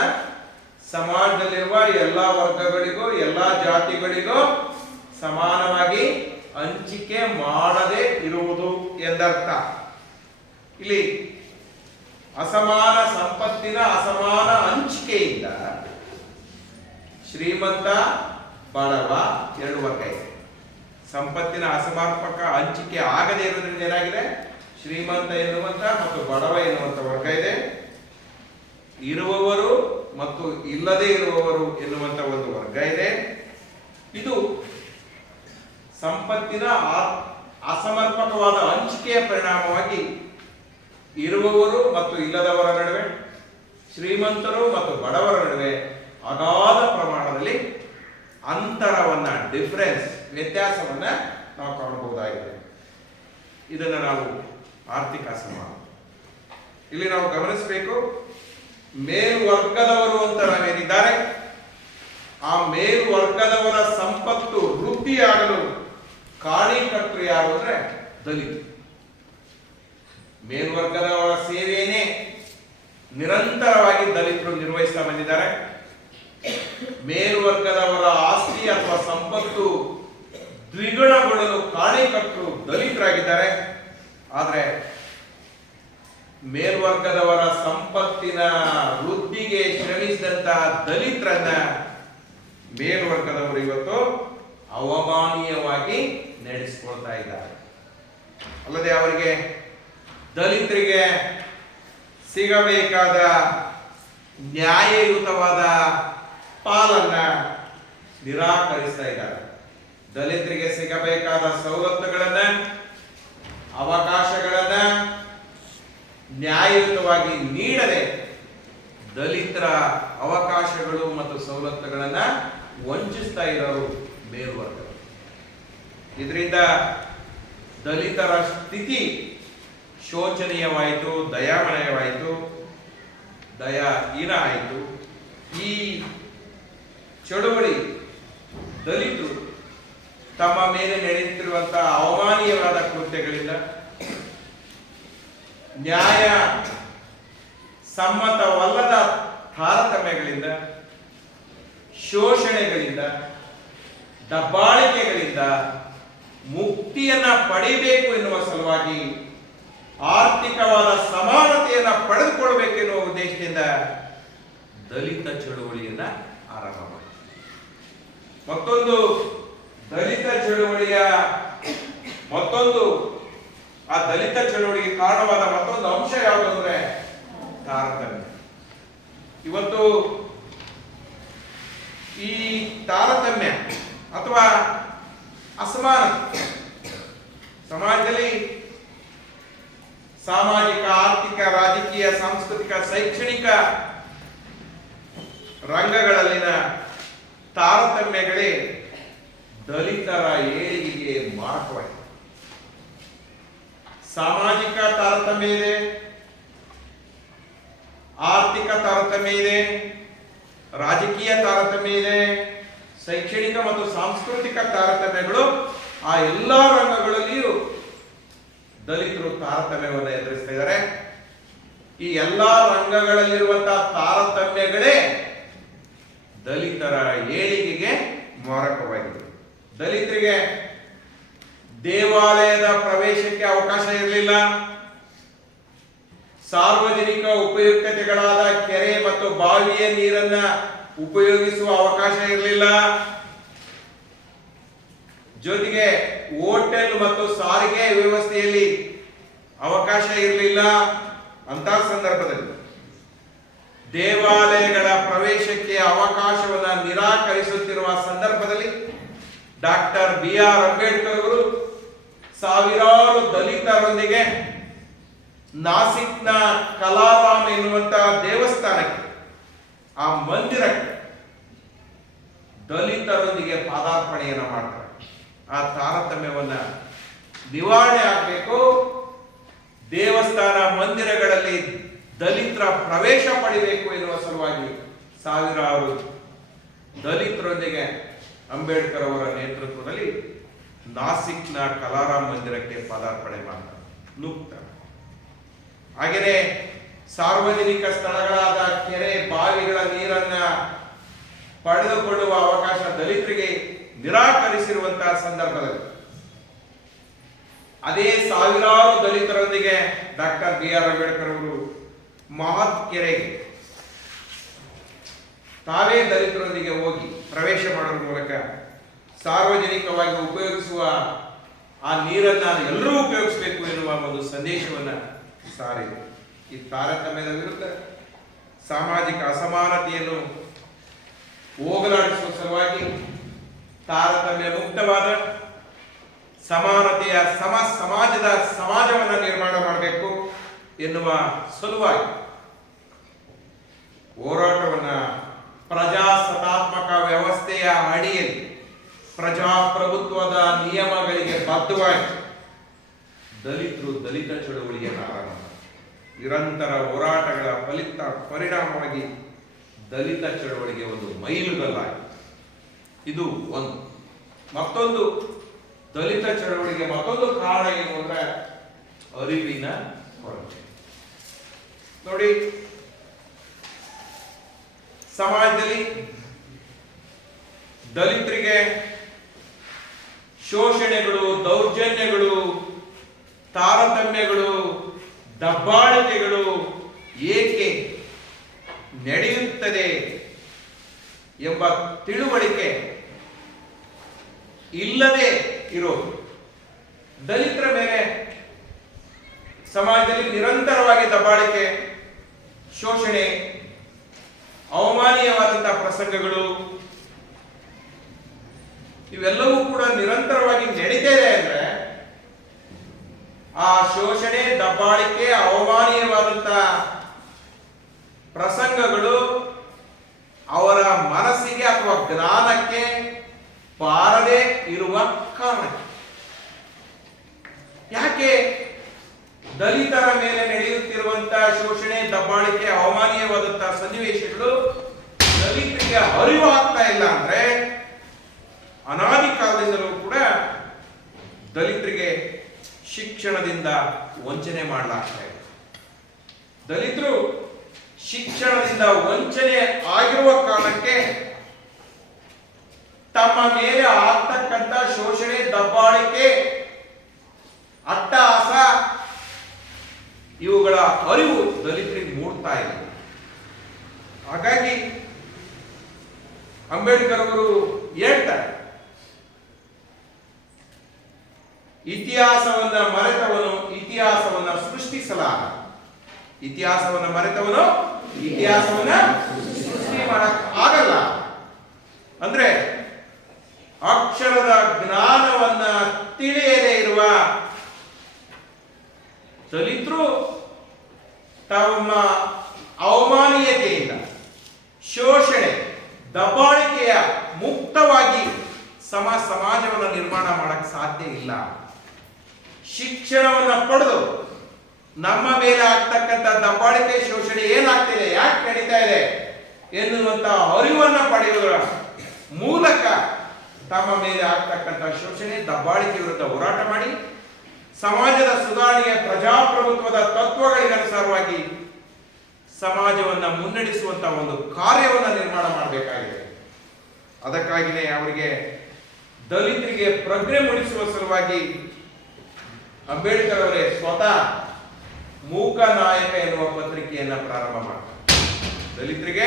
ಸಮಾಜದಲ್ಲಿರುವ ಎಲ್ಲಾ ವರ್ಗಗಳಿಗೂ, ಎಲ್ಲಾ ಜಾತಿಗಳಿಗೂ ಸಮಾನವಾಗಿ ಹಂಚಿಕೆ ಮಾಡದೇ ಇರುವುದು ಎಂದರ್ಥ. ಇಲ್ಲಿ ಅಸಮಾನ ಸಂಪತ್ತಿನ ಅಸಮಾನ ಹಂಚಿಕೆಯಿಂದ ಶ್ರೀಮಂತ ಬಡವ ಎರಡು ವರ್ಗ ಇದೆ. ಸಂಪತ್ತಿನ ಅಸಮರ್ಪಕ ಹಂಚಿಕೆ ಆಗದೇ ಇರೋದ್ರಿಂದ ಏನಾಗಿದೆ, ಶ್ರೀಮಂತ ಎನ್ನುವಂತ ಮತ್ತು ಬಡವ ಎನ್ನುವಂತ ವರ್ಗ ಇದೆ. ಇರುವವರು ಮತ್ತು ಇಲ್ಲದೇ ಇರುವವರು ಎನ್ನುವಂತ ಒಂದು ವರ್ಗ ಇದೆ. ಇದು ಸಂಪತ್ತಿನ ಅಸಮರ್ಪಕವಾದ ಹಂಚಿಕೆಯ ಪರಿಣಾಮವಾಗಿ ಇರುವವರು ಮತ್ತು ಇಲ್ಲದವರ ನಡುವೆ, ಶ್ರೀಮಂತರು ಮತ್ತು ಬಡವರ ನಡುವೆ ಅಗಾಧ ಪ್ರಮಾಣದಲ್ಲಿ ಅಂತರವನ್ನ, ವ್ಯತ್ಯಾಸವನ್ನ ನಾವು ಕಾಣಬಹುದಾಗಿದೆ. ಇದನ್ನು ನಾವು ಆರ್ಥಿಕ ಅಸಮಾನ. ಇಲ್ಲಿ ನಾವು ಗಮನಿಸಬೇಕು, ಮೇಲ್ವರ್ಗದವರು ಅಂತ ನಾವೇನಿದ್ದಾರೆ, ಆ ಮೇಲ್ವರ್ಗದವರ ಸಂಪತ್ತು ವೃದ್ಧಿಯಾಗಲು ಕಾರಣೀಕರ್ತರು ಯಾರು ಅಂದ್ರೆ ದಲಿತರು. ಮೇಲ್ವರ್ಗದವರ ಸೇವೆಯನ್ನೇ ನಿರಂತರವಾಗಿ ದಲಿತರು ನಿರ್ವಹಿಸ್ತಾ ಬಂದಿದ್ದಾರೆ. ಮೇಲ್ವರ್ಗದವರ ಆಸ್ತಿ ಅಥವಾ ಸಂಪತ್ತು ದ್ವಿಗುಣಗೊಳ್ಳಲು ಕಾರಣೀಕರ್ತರು ದಲಿತರಾಗಿದ್ದಾರೆ. ಆದರೆ ಮೇಲ್ವರ್ಗದವರ ಸಂಪತ್ತಿನ ವೃದ್ಧಿಗೆ ಶ್ರಮಿಸಿದಂತಹ ದಲಿತರನ್ನ ಮೇಲ್ವರ್ಗದವರು ಇವತ್ತು ಅವಮಾನೀಯವಾಗಿ ನಡೆಸಿಕೊಳ್ತಾ ಇದ್ದಾರೆ. ಅಲ್ಲದೆ ಅವರಿಗೆ, ದಲಿತರಿಗೆ ಸಿಗಬೇಕಾದ ನ್ಯಾಯಯುತವಾದ ಪಾಲನ್ನ ನಿರಾಕರಿಸ್ತಾ ಇದ್ದಾರೆ. ದಲಿತರಿಗೆ ಸಿಗಬೇಕಾದ ಸವಲತ್ತುಗಳನ್ನ, ಅವಕಾಶಗಳನ್ನ ನ್ಯಾಯಯುತವಾಗಿ ನೀಡದೆ ದಲಿತರ ಅವಕಾಶಗಳು ಮತ್ತು ಸವಲತ್ತುಗಳನ್ನ ವಂಚಿಸ್ತಾ ಇರೋರು ಮೇಲ್ವರ್ಗ. ಇದರಿಂದ ದಲಿತರ ಸ್ಥಿತಿ ಶೋಚನೀಯವಾಯಿತು, ದಯಾಮಯವಾಯಿತು, ದಯಾಹೀನ ಆಯಿತು. ಈ ಚಳುವಳಿ ದಲಿತರು ತಮ್ಮ ಮೇಲೆ ನಡೆಯುತ್ತಿರುವಂತಹ ಅವಮಾನೀಯವಾದ ಕೃತ್ಯಗಳಿಂದ, ನ್ಯಾಯ ಸಮ್ಮತವಲ್ಲದ ತಾರತಮ್ಯಗಳಿಂದ, ಶೋಷಣೆಗಳಿಂದ, ದಬ್ಬಾಳಿಕೆಗಳಿಂದ ಮುಕ್ತಿಯನ್ನ ಪಡೆಯಬೇಕು ಎನ್ನುವ ಸಲುವಾಗಿ, ಆರ್ಥಿಕವಾದ ಸಮಾನತೆಯನ್ನ ಪಡೆದುಕೊಳ್ಳಬೇಕೆನ್ನುವ ಉದ್ದೇಶದಿಂದ ದಲಿತ ಚಳುವಳಿಯನ್ನ ಆರಂಭ ಮಾಡಿ. ಮತ್ತೊಂದು ದಲಿತ ಚಳುವಳಿಯ ಆ ದಲಿತ ಚಳುವಳಿಗೆ ಕಾರಣವಾದ ಮತ್ತೊಂದು ಅಂಶ ಯಾವುದು ಅಂದ್ರೆ ತಾರತಮ್ಯ. ಇವತ್ತು ಈ ತಾರತಮ್ಯ ಅಥವಾ ಅಸಮಾನತೆ ಸಮಾಜದಲ್ಲಿ ಸಾಮಾಜಿಕ, ಆರ್ಥಿಕ, ರಾಜಕೀಯ, ಸಾಂಸ್ಕೃತಿಕ, ಶೈಕ್ಷಣಿಕ ರಂಗಗಳಲ್ಲಿನ ತಾರತಮ್ಯಗಳೇ ದಲಿತರ ಏಳಿಗೆಗೆ ಮಾರಕವಾಗಿದೆ. ಸಾಮಾಜಿಕ ತಾರತಮ್ಯ ಇದೆ, ಆರ್ಥಿಕ ತಾರತಮ್ಯ ಇದೆ, ರಾಜಕೀಯ ತಾರತಮ್ಯ ಇದೆ, ಶೈಕ್ಷಣಿಕ ಮತ್ತು ಸಾಂಸ್ಕೃತಿಕ ತಾರತಮ್ಯಗಳು ಆ ಎಲ್ಲಾ ರಂಗಗಳಲ್ಲಿಯೂ ದಲಿತರು ತಾರತಮ್ಯವನ್ನು ಎದುರಿಸ್ತಾ ಇದ್ದಾರೆ. ಈ ಎಲ್ಲಾ ರಂಗಗಳಲ್ಲಿರುವಂತಹ ತಾರತಮ್ಯಗಳೇ ದಲಿತರ ಏಳಿಗೆಗೆ ಮಾರಕವಾಗಿದೆ. ದಲಿತರಿಗೆ ದೇವಾಲಯದ ಪ್ರವೇಶಕ್ಕೆ ಅವಕಾಶ ಇರಲಿಲ್ಲ. ಸಾರ್ವಜನಿಕ ಉಪಯುಕ್ತತೆಗಳಾದ ಕೆರೆ ಮತ್ತು ಬಾವಿಯ ನೀರನ್ನ ಉಪಯೋಗಿಸುವ ಅವಕಾಶ ಇರಲಿಲ್ಲ. ಜೊತೆಗೆ ಹೋಟೆಲ್ ಮತ್ತು ಸಾರಿಗೆ ವ್ಯವಸ್ಥೆಯಲ್ಲಿ ಅವಕಾಶ ಇರಲಿಲ್ಲ. ಅಂತ ಸಂದರ್ಭದಲ್ಲಿ ದೇವಾಲಯಗಳ ಪ್ರವೇಶಕ್ಕೆ ಅವಕಾಶವನ್ನು ನಿರಾಕರಿಸುತ್ತಿರುವ ಸಂದರ್ಭದಲ್ಲಿ ಡಾಕ್ಟರ್ BR ಅಂಬೇಡ್ಕರ್ ಅವರು ಸಾವಿರಾರು ದಲಿತರೊಂದಿಗೆ ನಾಸಿಕ್ನ ಕಲಾರಾಮ್ ಎನ್ನುವಂತಹ ದೇವಸ್ಥಾನಕ್ಕೆ, ಆ ಮಂದಿರಕ್ಕೆ ದಲಿತರೊಂದಿಗೆ ಪಾದಾರ್ಪಣೆಯನ್ನು ಮಾಡ್ತಾರೆ. ಆ ತಾರತಮ್ಯವನ್ನ ನಿವಾರಣೆ ಆಗಬೇಕು. ದೇವಸ್ಥಾನ ಮಂದಿರಗಳಲ್ಲಿ ದಲಿತರ ಪ್ರವೇಶ ಪಡೆಯಬೇಕು ಎನ್ನುವ ಸಲುವಾಗಿ ಸಾವಿರಾರು ದಲಿತರೊಂದಿಗೆ ಅಂಬೇಡ್ಕರ್ ಅವರ ನೇತೃತ್ವದಲ್ಲಿ ನಾಸಿಕ್ನ ಕಲಾರಾಮ್ ಮಂದಿರಕ್ಕೆ ಪಾದಾರ್ಪಣೆ ಮಾಡ್ತಾರೆ, ನುಗ್ತಾರೆ. ಹಾಗೆಯೇ ಸಾರ್ವಜನಿಕ ಸ್ಥಳಗಳಾದ ಕೆರೆ, ಬಾವಿಗಳ ನೀರನ್ನ ಪಡೆದುಕೊಳ್ಳುವ ಅವಕಾಶ ದಲಿತರಿಗೆ ನಿರಾಕರಿಸಿರುವಂತಹ ಸಂದರ್ಭದಲ್ಲಿ ಅದೇ ಸಾವಿರಾರು ದಲಿತರೊಂದಿಗೆ ಡಾಕ್ಟರ್ BR ಅಂಬೇಡ್ಕರ್ ಅವರು ಮಹತ್ ಕೆರೆಗೆ ತಾವೇ ದಲಿತರೊಂದಿಗೆ ಹೋಗಿ ಪ್ರವೇಶ ಮಾಡೋದ್ರ ಮೂಲಕ ಸಾರ್ವಜನಿಕವಾಗಿ ಉಪಯೋಗಿಸುವ ಆ ನೀರನ್ನ ಎಲ್ಲರೂ ಉಪಯೋಗಿಸಬೇಕು ಎನ್ನುವ ಒಂದು ಸಂದೇಶವನ್ನ ಸಾರಿದೆ. ಈ ತಾರತಮ್ಯದ ವಿರುದ್ಧ ಸಾಮಾಜಿಕ ಅಸಮಾನತೆಯನ್ನು ಹೋಗಲಾಡಿಸುವ ಸಲುವಾಗಿ ತಾರತಮ್ಯ ಮುಕ್ತವಾದ ಸಮಾನತೆಯ ಸಮಾಜವನ್ನು ನಿರ್ಮಾಣ ಮಾಡಬೇಕು ಎನ್ನುವ ಸಲುವಾಗಿ ಹೋರಾಟವನ್ನ ಪ್ರಜಾಸತ್ತಾತ್ಮಕ ವ್ಯವಸ್ಥೆಯ ಅಡಿಯಲ್ಲಿ ಪ್ರಜಾಪ್ರಭುತ್ವದ ನಿಯಮಗಳಿಗೆ ಬದ್ಧವಾಗಿ ದಲಿತರು ದಲಿತ ಚಳವಳಿಯನ್ನು ಆರಂಭ ನಿರಂತರ ಹೋರಾಟಗಳ ಪರಿಣಾಮವಾಗಿ ದಲಿತ ಚಳವಳಿಗೆ ಒಂದು ಮೈಲುಗಲ್ಲಾಗಿದೆ. ಇದು ಒಂದು. ಮತ್ತೊಂದು ದಲಿತ ಚಳವಳಿಗೆ ಮತ್ತೊಂದು ಕಾರಣ ಏನು ಅಂದ್ರೆ ಅರಿವಿನ ಕೊರತೆ. ನೋಡಿ, ಸಮಾಜದಲ್ಲಿ ದಲಿತರಿಗೆ ಶೋಷಣೆಗಳು, ದೌರ್ಜನ್ಯಗಳು, ತಾರತಮ್ಯಗಳು, ದಬ್ಬಾಳಿಕೆಗಳು ಏಕೆ ನಡೆಯುತ್ತದೆ ಎಂಬ ತಿಳುವಳಿಕೆ ಇಲ್ಲದೆ ಇರೋದು. ದಲಿತರ ಮೇಲೆ ಸಮಾಜದಲ್ಲಿ ನಿರಂತರವಾಗಿ ದಬ್ಬಾಳಿಕೆ, ಶೋಷಣೆ, ಅವಮಾನೀಯವಾದಂತಹ ಪ್ರಸಂಗಗಳು ಇವೆಲ್ಲವೂ ಕೂಡ ನಿರಂತರವಾಗಿ ನಡೀತಾ ಇದೆ ಅಂದ್ರೆ ಆ ಶೋಷಣೆ, ದಬ್ಬಾಳಿಕೆ, ಅವಮಾನೀಯವಾದಂತಹ ಪ್ರಸಂಗಗಳು ಅವರ ಮನಸ್ಸಿಗೆ ಅಥವಾ ಜ್ಞಾನಕ್ಕೆ ಬಾರದೆ ಇರುವ ಕಾರಣ. ಯಾಕೆ ದಲಿತರ ಮೇಲೆ ನಡೆಯುತ್ತಿರುವಂತಹ ಶೋಷಣೆ, ದಬ್ಬಾಳಿಕೆ, ಅವಮಾನೀಯವಾದಂತಹ ಸನ್ನಿವೇಶಗಳು ದಲಿತರಿಗೆ ಅರಿವು ಆಗ್ತಾ ಇಲ್ಲ ಅಂದ್ರೆ ಅನಾದಿ ಕಾಲದಿಂದಲೂ ಕೂಡ ದಲಿತರಿಗೆ ಶಿಕ್ಷಣದಿಂದ ವಂಚನೆ ಮಾಡಲಾಗ್ತಾ ಇದೆ. ದಲಿತರು ಶಿಕ್ಷಣದಿಂದ ವಂಚನೆ ಆಗಿರುವ ಕಾರಣಕ್ಕೆ ತಮ್ಮ ಮೇಲೆ ಆಗ್ತಕ್ಕಂಥ ಶೋಷಣೆ, ದಬ್ಬಾಳಿಕೆ, ಅಟ್ಟಹಾಸ ಇವುಗಳ ಅರಿವು ದಲಿತರಿಗೆ ಮೂಡ್ತಾ ಇಲ್ಲ. ಹಾಗಾಗಿ ಅಂಬೇಡ್ಕರ್ ಅವರು ಹೇಳ್ತಾರೆ, ಇತಿಹಾಸವನ್ನ ಮರೆತವನು ಇತಿಹಾಸವನ್ನ ಸೃಷ್ಟಿಸಲಾರ. ಇತಿಹಾಸವನ್ನ ಮರೆತವನು ಇತಿಹಾಸವನ್ನ ಸೃಷ್ಟಿ ಮಾಡಕ್ ಆಗಲ್ಲ. ಅಂದ್ರೆ ಅಕ್ಷರದ ಜ್ಞಾನವನ್ನ ತಿಳಿಯದೇ ಇರುವ ದಲಿತರು ತಮ್ಮ ಅವಮಾನೀಯತೆಯಿಂದ, ಶೋಷಣೆ, ದಬ್ಬಾಳಿಕೆಯ ಮುಕ್ತವಾಗಿ ಸಮಾಜವನ್ನು ನಿರ್ಮಾಣ ಮಾಡಕ್ ಸಾಧ್ಯ ಇಲ್ಲ. ಶಿಕ್ಷಣವನ್ನ ಪಡೆದು ನಮ್ಮ ಮೇಲೆ ಆಗ್ತಕ್ಕಂಥ ದಬ್ಬಾಳಿಕೆ, ಶೋಷಣೆ ಏನಾಗ್ತಿದೆ, ಯಾಕೆ ನಡೀತಾ ಇದೆ ಎನ್ನುವಂತ ಅರಿವನ್ನ ಪಡೆಯುವುದರ ಮೂಲಕ ತಮ್ಮ ಮೇಲೆ ಆಗ್ತಕ್ಕಂಥ ಶೋಷಣೆ, ದಬ್ಬಾಳಿಕೆ ವಿರುದ್ಧ ಹೋರಾಟ ಮಾಡಿ ಸಮಾಜದ ಸುಧಾರಣೆಗೆ ಪ್ರಜಾಪ್ರಭುತ್ವದ ತತ್ವಗಳಿಗನುಸಾರವಾಗಿ ಸಮಾಜವನ್ನ ಮುನ್ನಡೆಸುವಂತ ಒಂದು ಕಾರ್ಯವನ್ನ ನಿರ್ಮಾಣ ಮಾಡಬೇಕಾಗಿದೆ. ಅದಕ್ಕಾಗಿಯೇ ಅವರಿಗೆ ದಲಿತರಿಗೆ ಪ್ರಜ್ಞೆ ಮೂಡಿಸುವ ಸಲುವಾಗಿ ಅಂಬೇಡ್ಕರ್ ಅವರೇ ಸ್ವತಃ ಮೂಕ ನಾಯಕ ಎನ್ನುವ ಪತ್ರಿಕೆಯನ್ನ ಪ್ರಾರಂಭ ಮಾಡ್ತಾರೆ. ದಲಿತರಿಗೆ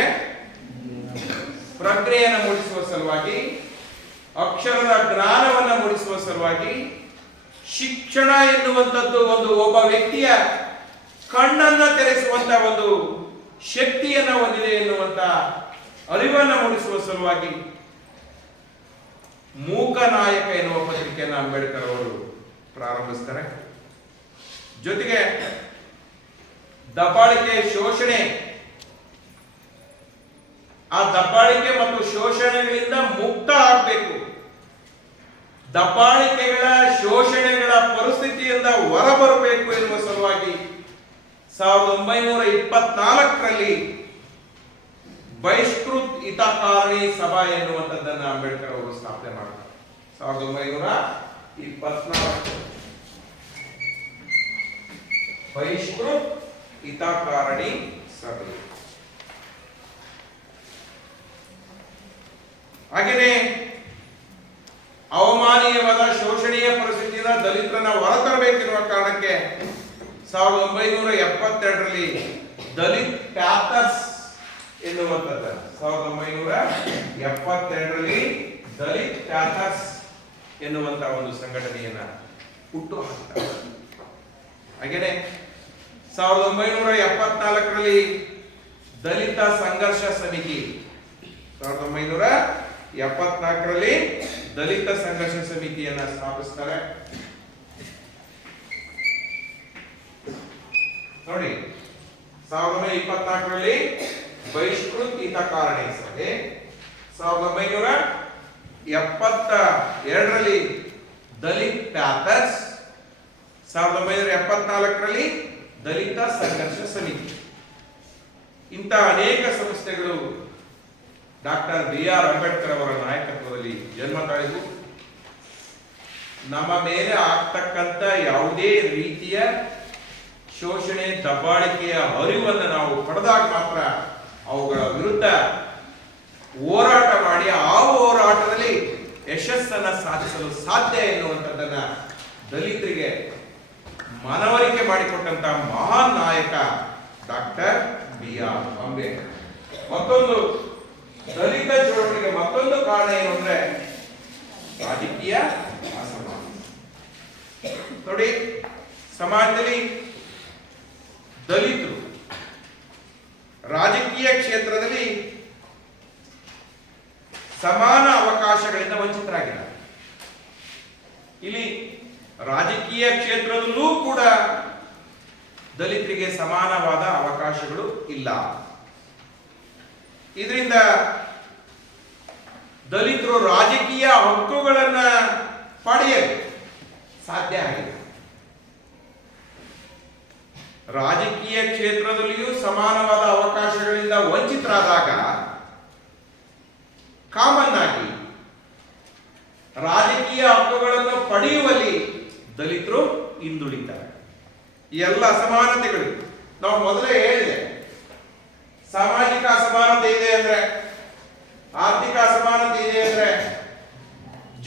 ಪ್ರಜ್ಞೆಯನ್ನು ಮೂಡಿಸುವ ಸಲುವಾಗಿ, ಅಕ್ಷರದ ಜ್ಞಾನವನ್ನ ಮೂಡಿಸುವ ಸಲುವಾಗಿ, ಶಿಕ್ಷಣ ಎನ್ನುವಂಥದ್ದು ಒಬ್ಬ ವ್ಯಕ್ತಿಯ ಕಣ್ಣನ್ನ ತೆರೆಸುವಂತ ಒಂದು ಶಕ್ತಿಯನ್ನ ಹೊಂದಿದೆ ಎನ್ನುವಂತ ಅರಿವನ್ನ ಮೂಡಿಸುವ ಸಲುವಾಗಿ ಮೂಕ ನಾಯಕ ಎನ್ನುವ ಪತ್ರಿಕೆಯನ್ನು ಅಂಬೇಡ್ಕರ್ ಅವರು ಪ್ರಾರಂಭಿಸ್ತಾರೆ. ಜೊತೆಗೆ ದಬ್ಬಾಳಿಕೆ, ಶೋಷಣೆ, ಆ ದಬ್ಬಾಳಿಕೆ ಮತ್ತು ಶೋಷಣೆಗಳಿಂದ ಮುಕ್ತ ಆಗಬೇಕು, ದಬ್ಬಾಳಿಕೆಗಳ, ಶೋಷಣೆಗಳ ಪರಿಸ್ಥಿತಿಯಿಂದ ಹೊರಬರಬೇಕು ಎನ್ನುವ ಸಲುವಾಗಿ 1924ರಲ್ಲಿ ಬಹಿಷ್ಕೃತ್ ಹಿತಕಾರಣಿ ಸಭಾ ಎನ್ನುವಂಥದ್ದನ್ನು ಅಂಬೇಡ್ಕರ್ ಅವರು ಸ್ಥಾಪನೆ ಮಾಡ್ತಾರೆ. 1924 ಬಹಿಷ್ಕೃತ್ ಹಿತಕಾರಣಿ ಸಭೆ. ಹಾಗೆಯೇ ಅವಮಾನೀಯವಾದ ಶೋಷಣೀಯ ಪರಿಸ್ಥಿತಿಯಿಂದ ದಲಿತರನ್ನ ಹೊರತರಬೇಕಿರುವ ಕಾರಣಕ್ಕೆ 1972ರಲ್ಲಿ ದಲಿತ್ ಪ್ಯಾಥರ್ಸ್ ಎನ್ನುವಂಥದ್ದು 1972ರಲ್ಲಿ ದಲಿತ್ ಪ್ಯಾಂಥರ್ಸ್ ಎನ್ನುವಂತ ಒಂದು ಸಂಘಟನೆಯನ್ನ ಹುಟ್ಟು ಹಾಕ್ತಾರೆ. ಹಾಗೇನೆ 1974ರಲ್ಲಿ ದಲಿತ ಸಂಘರ್ಷ ಸಮಿತಿ 1974ರಲ್ಲಿ ದಲಿತ ಸಂಘರ್ಷ ಸಮಿತಿಯನ್ನ ಸ್ಥಾಪಿಸ್ತಾರೆ. ನೋಡಿ 1924ರಲ್ಲಿ ಬಹಿಷ್ಕೃತ ಹಿತಕಾರಣಿ ಸಭೆ, 1972ರಲ್ಲಿ ದಲಿತ್ ಪ್ಯಾಂಥರ್ಸ್, 1974ರಲ್ಲಿ ದಲಿತ ಸಂಘರ್ಷ ಸಮಿತಿ. ಇಂಥ ಅನೇಕ ಸಂಸ್ಥೆಗಳು ಡಾಕ್ಟರ್ BR ಅಂಬೇಡ್ಕರ್ ಅವರ ನಾಯಕತ್ವದಲ್ಲಿ ಜನ್ಮ ತಾಳಿದ್ವು. ನಮ್ಮ ಮೇಲೆ ಆಗ್ತಕ್ಕಂಥ ಯಾವುದೇ ರೀತಿಯ ಶೋಷಣೆ ದಬ್ಬಾಳಿಕೆಯ ಅರಿವನ್ನು ನಾವು ಪಡೆದಾಗ ಮಾತ್ರ ಅವುಗಳ ವಿರುದ್ಧ ಹೋರಾಟ ಮಾಡಿ ಆ ಹೋರಾಟದಲ್ಲಿ ಯಶಸ್ಸನ್ನ ಸಾಧಿಸಲು ಸಾಧ್ಯ ಎನ್ನುವಂಥದ್ದನ್ನ ದಲಿತರಿಗೆ ಮನವರಿಕೆ ಮಾಡಿಕೊಟ್ಟಂತ ಮಹಾನ್ ನಾಯಕ ಡಾಕ್ಟರ್ BR ಅಂಬೇಡ್ಕರ್. ಮತ್ತೊಂದು ದಲಿತ ಚಳವಳಿಗೆ ಮತ್ತೊಂದು ಕಾರಣ ಏನು ಅಂದ್ರೆ ರಾಜಕೀಯ ಅಸಮಾನತೆ. ನೋಡಿ, ಸಮಾಜದಲ್ಲಿ ದಲಿತರು ರಾಜಕೀಯ ಕ್ಷೇತ್ರದಲ್ಲಿ ಸಮಾನ ಅವಕಾಶಗಳಿಂದ ವಂಚಿತರಾಗಿಲ್ಲ. ಇಲ್ಲಿ ರಾಜಕೀಯ ಕ್ಷೇತ್ರದಲ್ಲೂ ಕೂಡ ದಲಿತರಿಗೆ ಸಮಾನವಾದ ಅವಕಾಶಗಳು ಇಲ್ಲ. ಇದರಿಂದ ದಲಿತರು ರಾಜಕೀಯ ಹಕ್ಕುಗಳನ್ನ ಪಡೆಯಲು ಸಾಧ್ಯ ಆಗಿದೆ. ರಾಜಕೀಯ ಕ್ಷೇತ್ರದಲ್ಲಿಯೂ ಸಮಾನವಾದ ಅವಕಾಶಗಳಿಂದ ವಂಚಿತರಾದಾಗ ಕಾಮನ್ ಆಗಿ ರಾಜಕೀಯ ಹಕ್ಕುಗಳನ್ನು ಪಡೆಯುವಲ್ಲಿ ದಲಿತರು ಹಿಂದುಳಿತಾರೆ. ಈ ಎಲ್ಲ ಅಸಮಾನತೆಗಳು ನಾವು ಮೊದಲೇ ಹೇಳಿದೆ. ಸಾಮಾಜಿಕ ಅಸಮಾನತೆ ಇದೆ ಅಂದ್ರೆ, ಆರ್ಥಿಕ ಅಸಮಾನತೆ ಇದೆ ಅಂದ್ರೆ,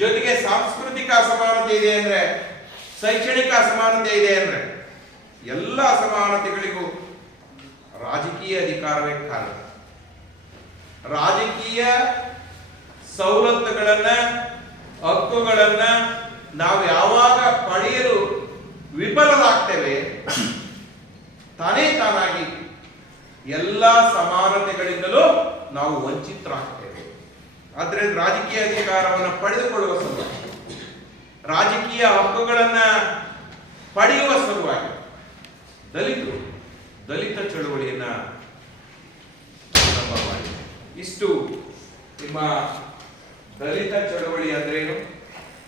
ಜೊತೆಗೆ ಸಾಂಸ್ಕೃತಿಕ ಅಸಮಾನತೆ ಇದೆ ಅಂದ್ರೆ, ಶೈಕ್ಷಣಿಕ ಅಸಮಾನತೆ ಇದೆ ಅಂದ್ರೆ, ಎಲ್ಲ ಅಸಮಾನತೆಗಳಿಗೂ ರಾಜಕೀಯ ಅಧಿಕಾರವೇ ಕಾರಣ. ರಾಜಕೀಯ ಸವಲತ್ತುಗಳನ್ನ, ಹಕ್ಕುಗಳನ್ನ ನಾವು ಯಾವಾಗ ಪಡೆಯಲು ವಿಫಲರಾಗ್ತೇವೆ, ತಾನೇ ತಾನಾಗಿ ಎಲ್ಲ ಸಮಾನತೆಗಳಿಂದಲೂ ನಾವು ವಂಚಿತರಾಗ್ತೇವೆ. ಆದ್ದರಿಂದ ರಾಜಕೀಯ ಅಧಿಕಾರವನ್ನು ಪಡೆದುಕೊಳ್ಳುವ ಸಲುವಾಗಿ, ರಾಜಕೀಯ ಹಕ್ಕುಗಳನ್ನ ಪಡೆಯುವ ಸಲುವಾಗಿ ದಲಿತರು ದಲಿತ ಚಳುವಳಿಯನ್ನ ಪ್ರಾರಂಭ ಮಾಡಿದ್ದಾರೆ. ಇಷ್ಟು ನಿಮ್ಮ ದಲಿತ ಚಳುವಳಿ ಅಂದ್ರೆ ಏನು,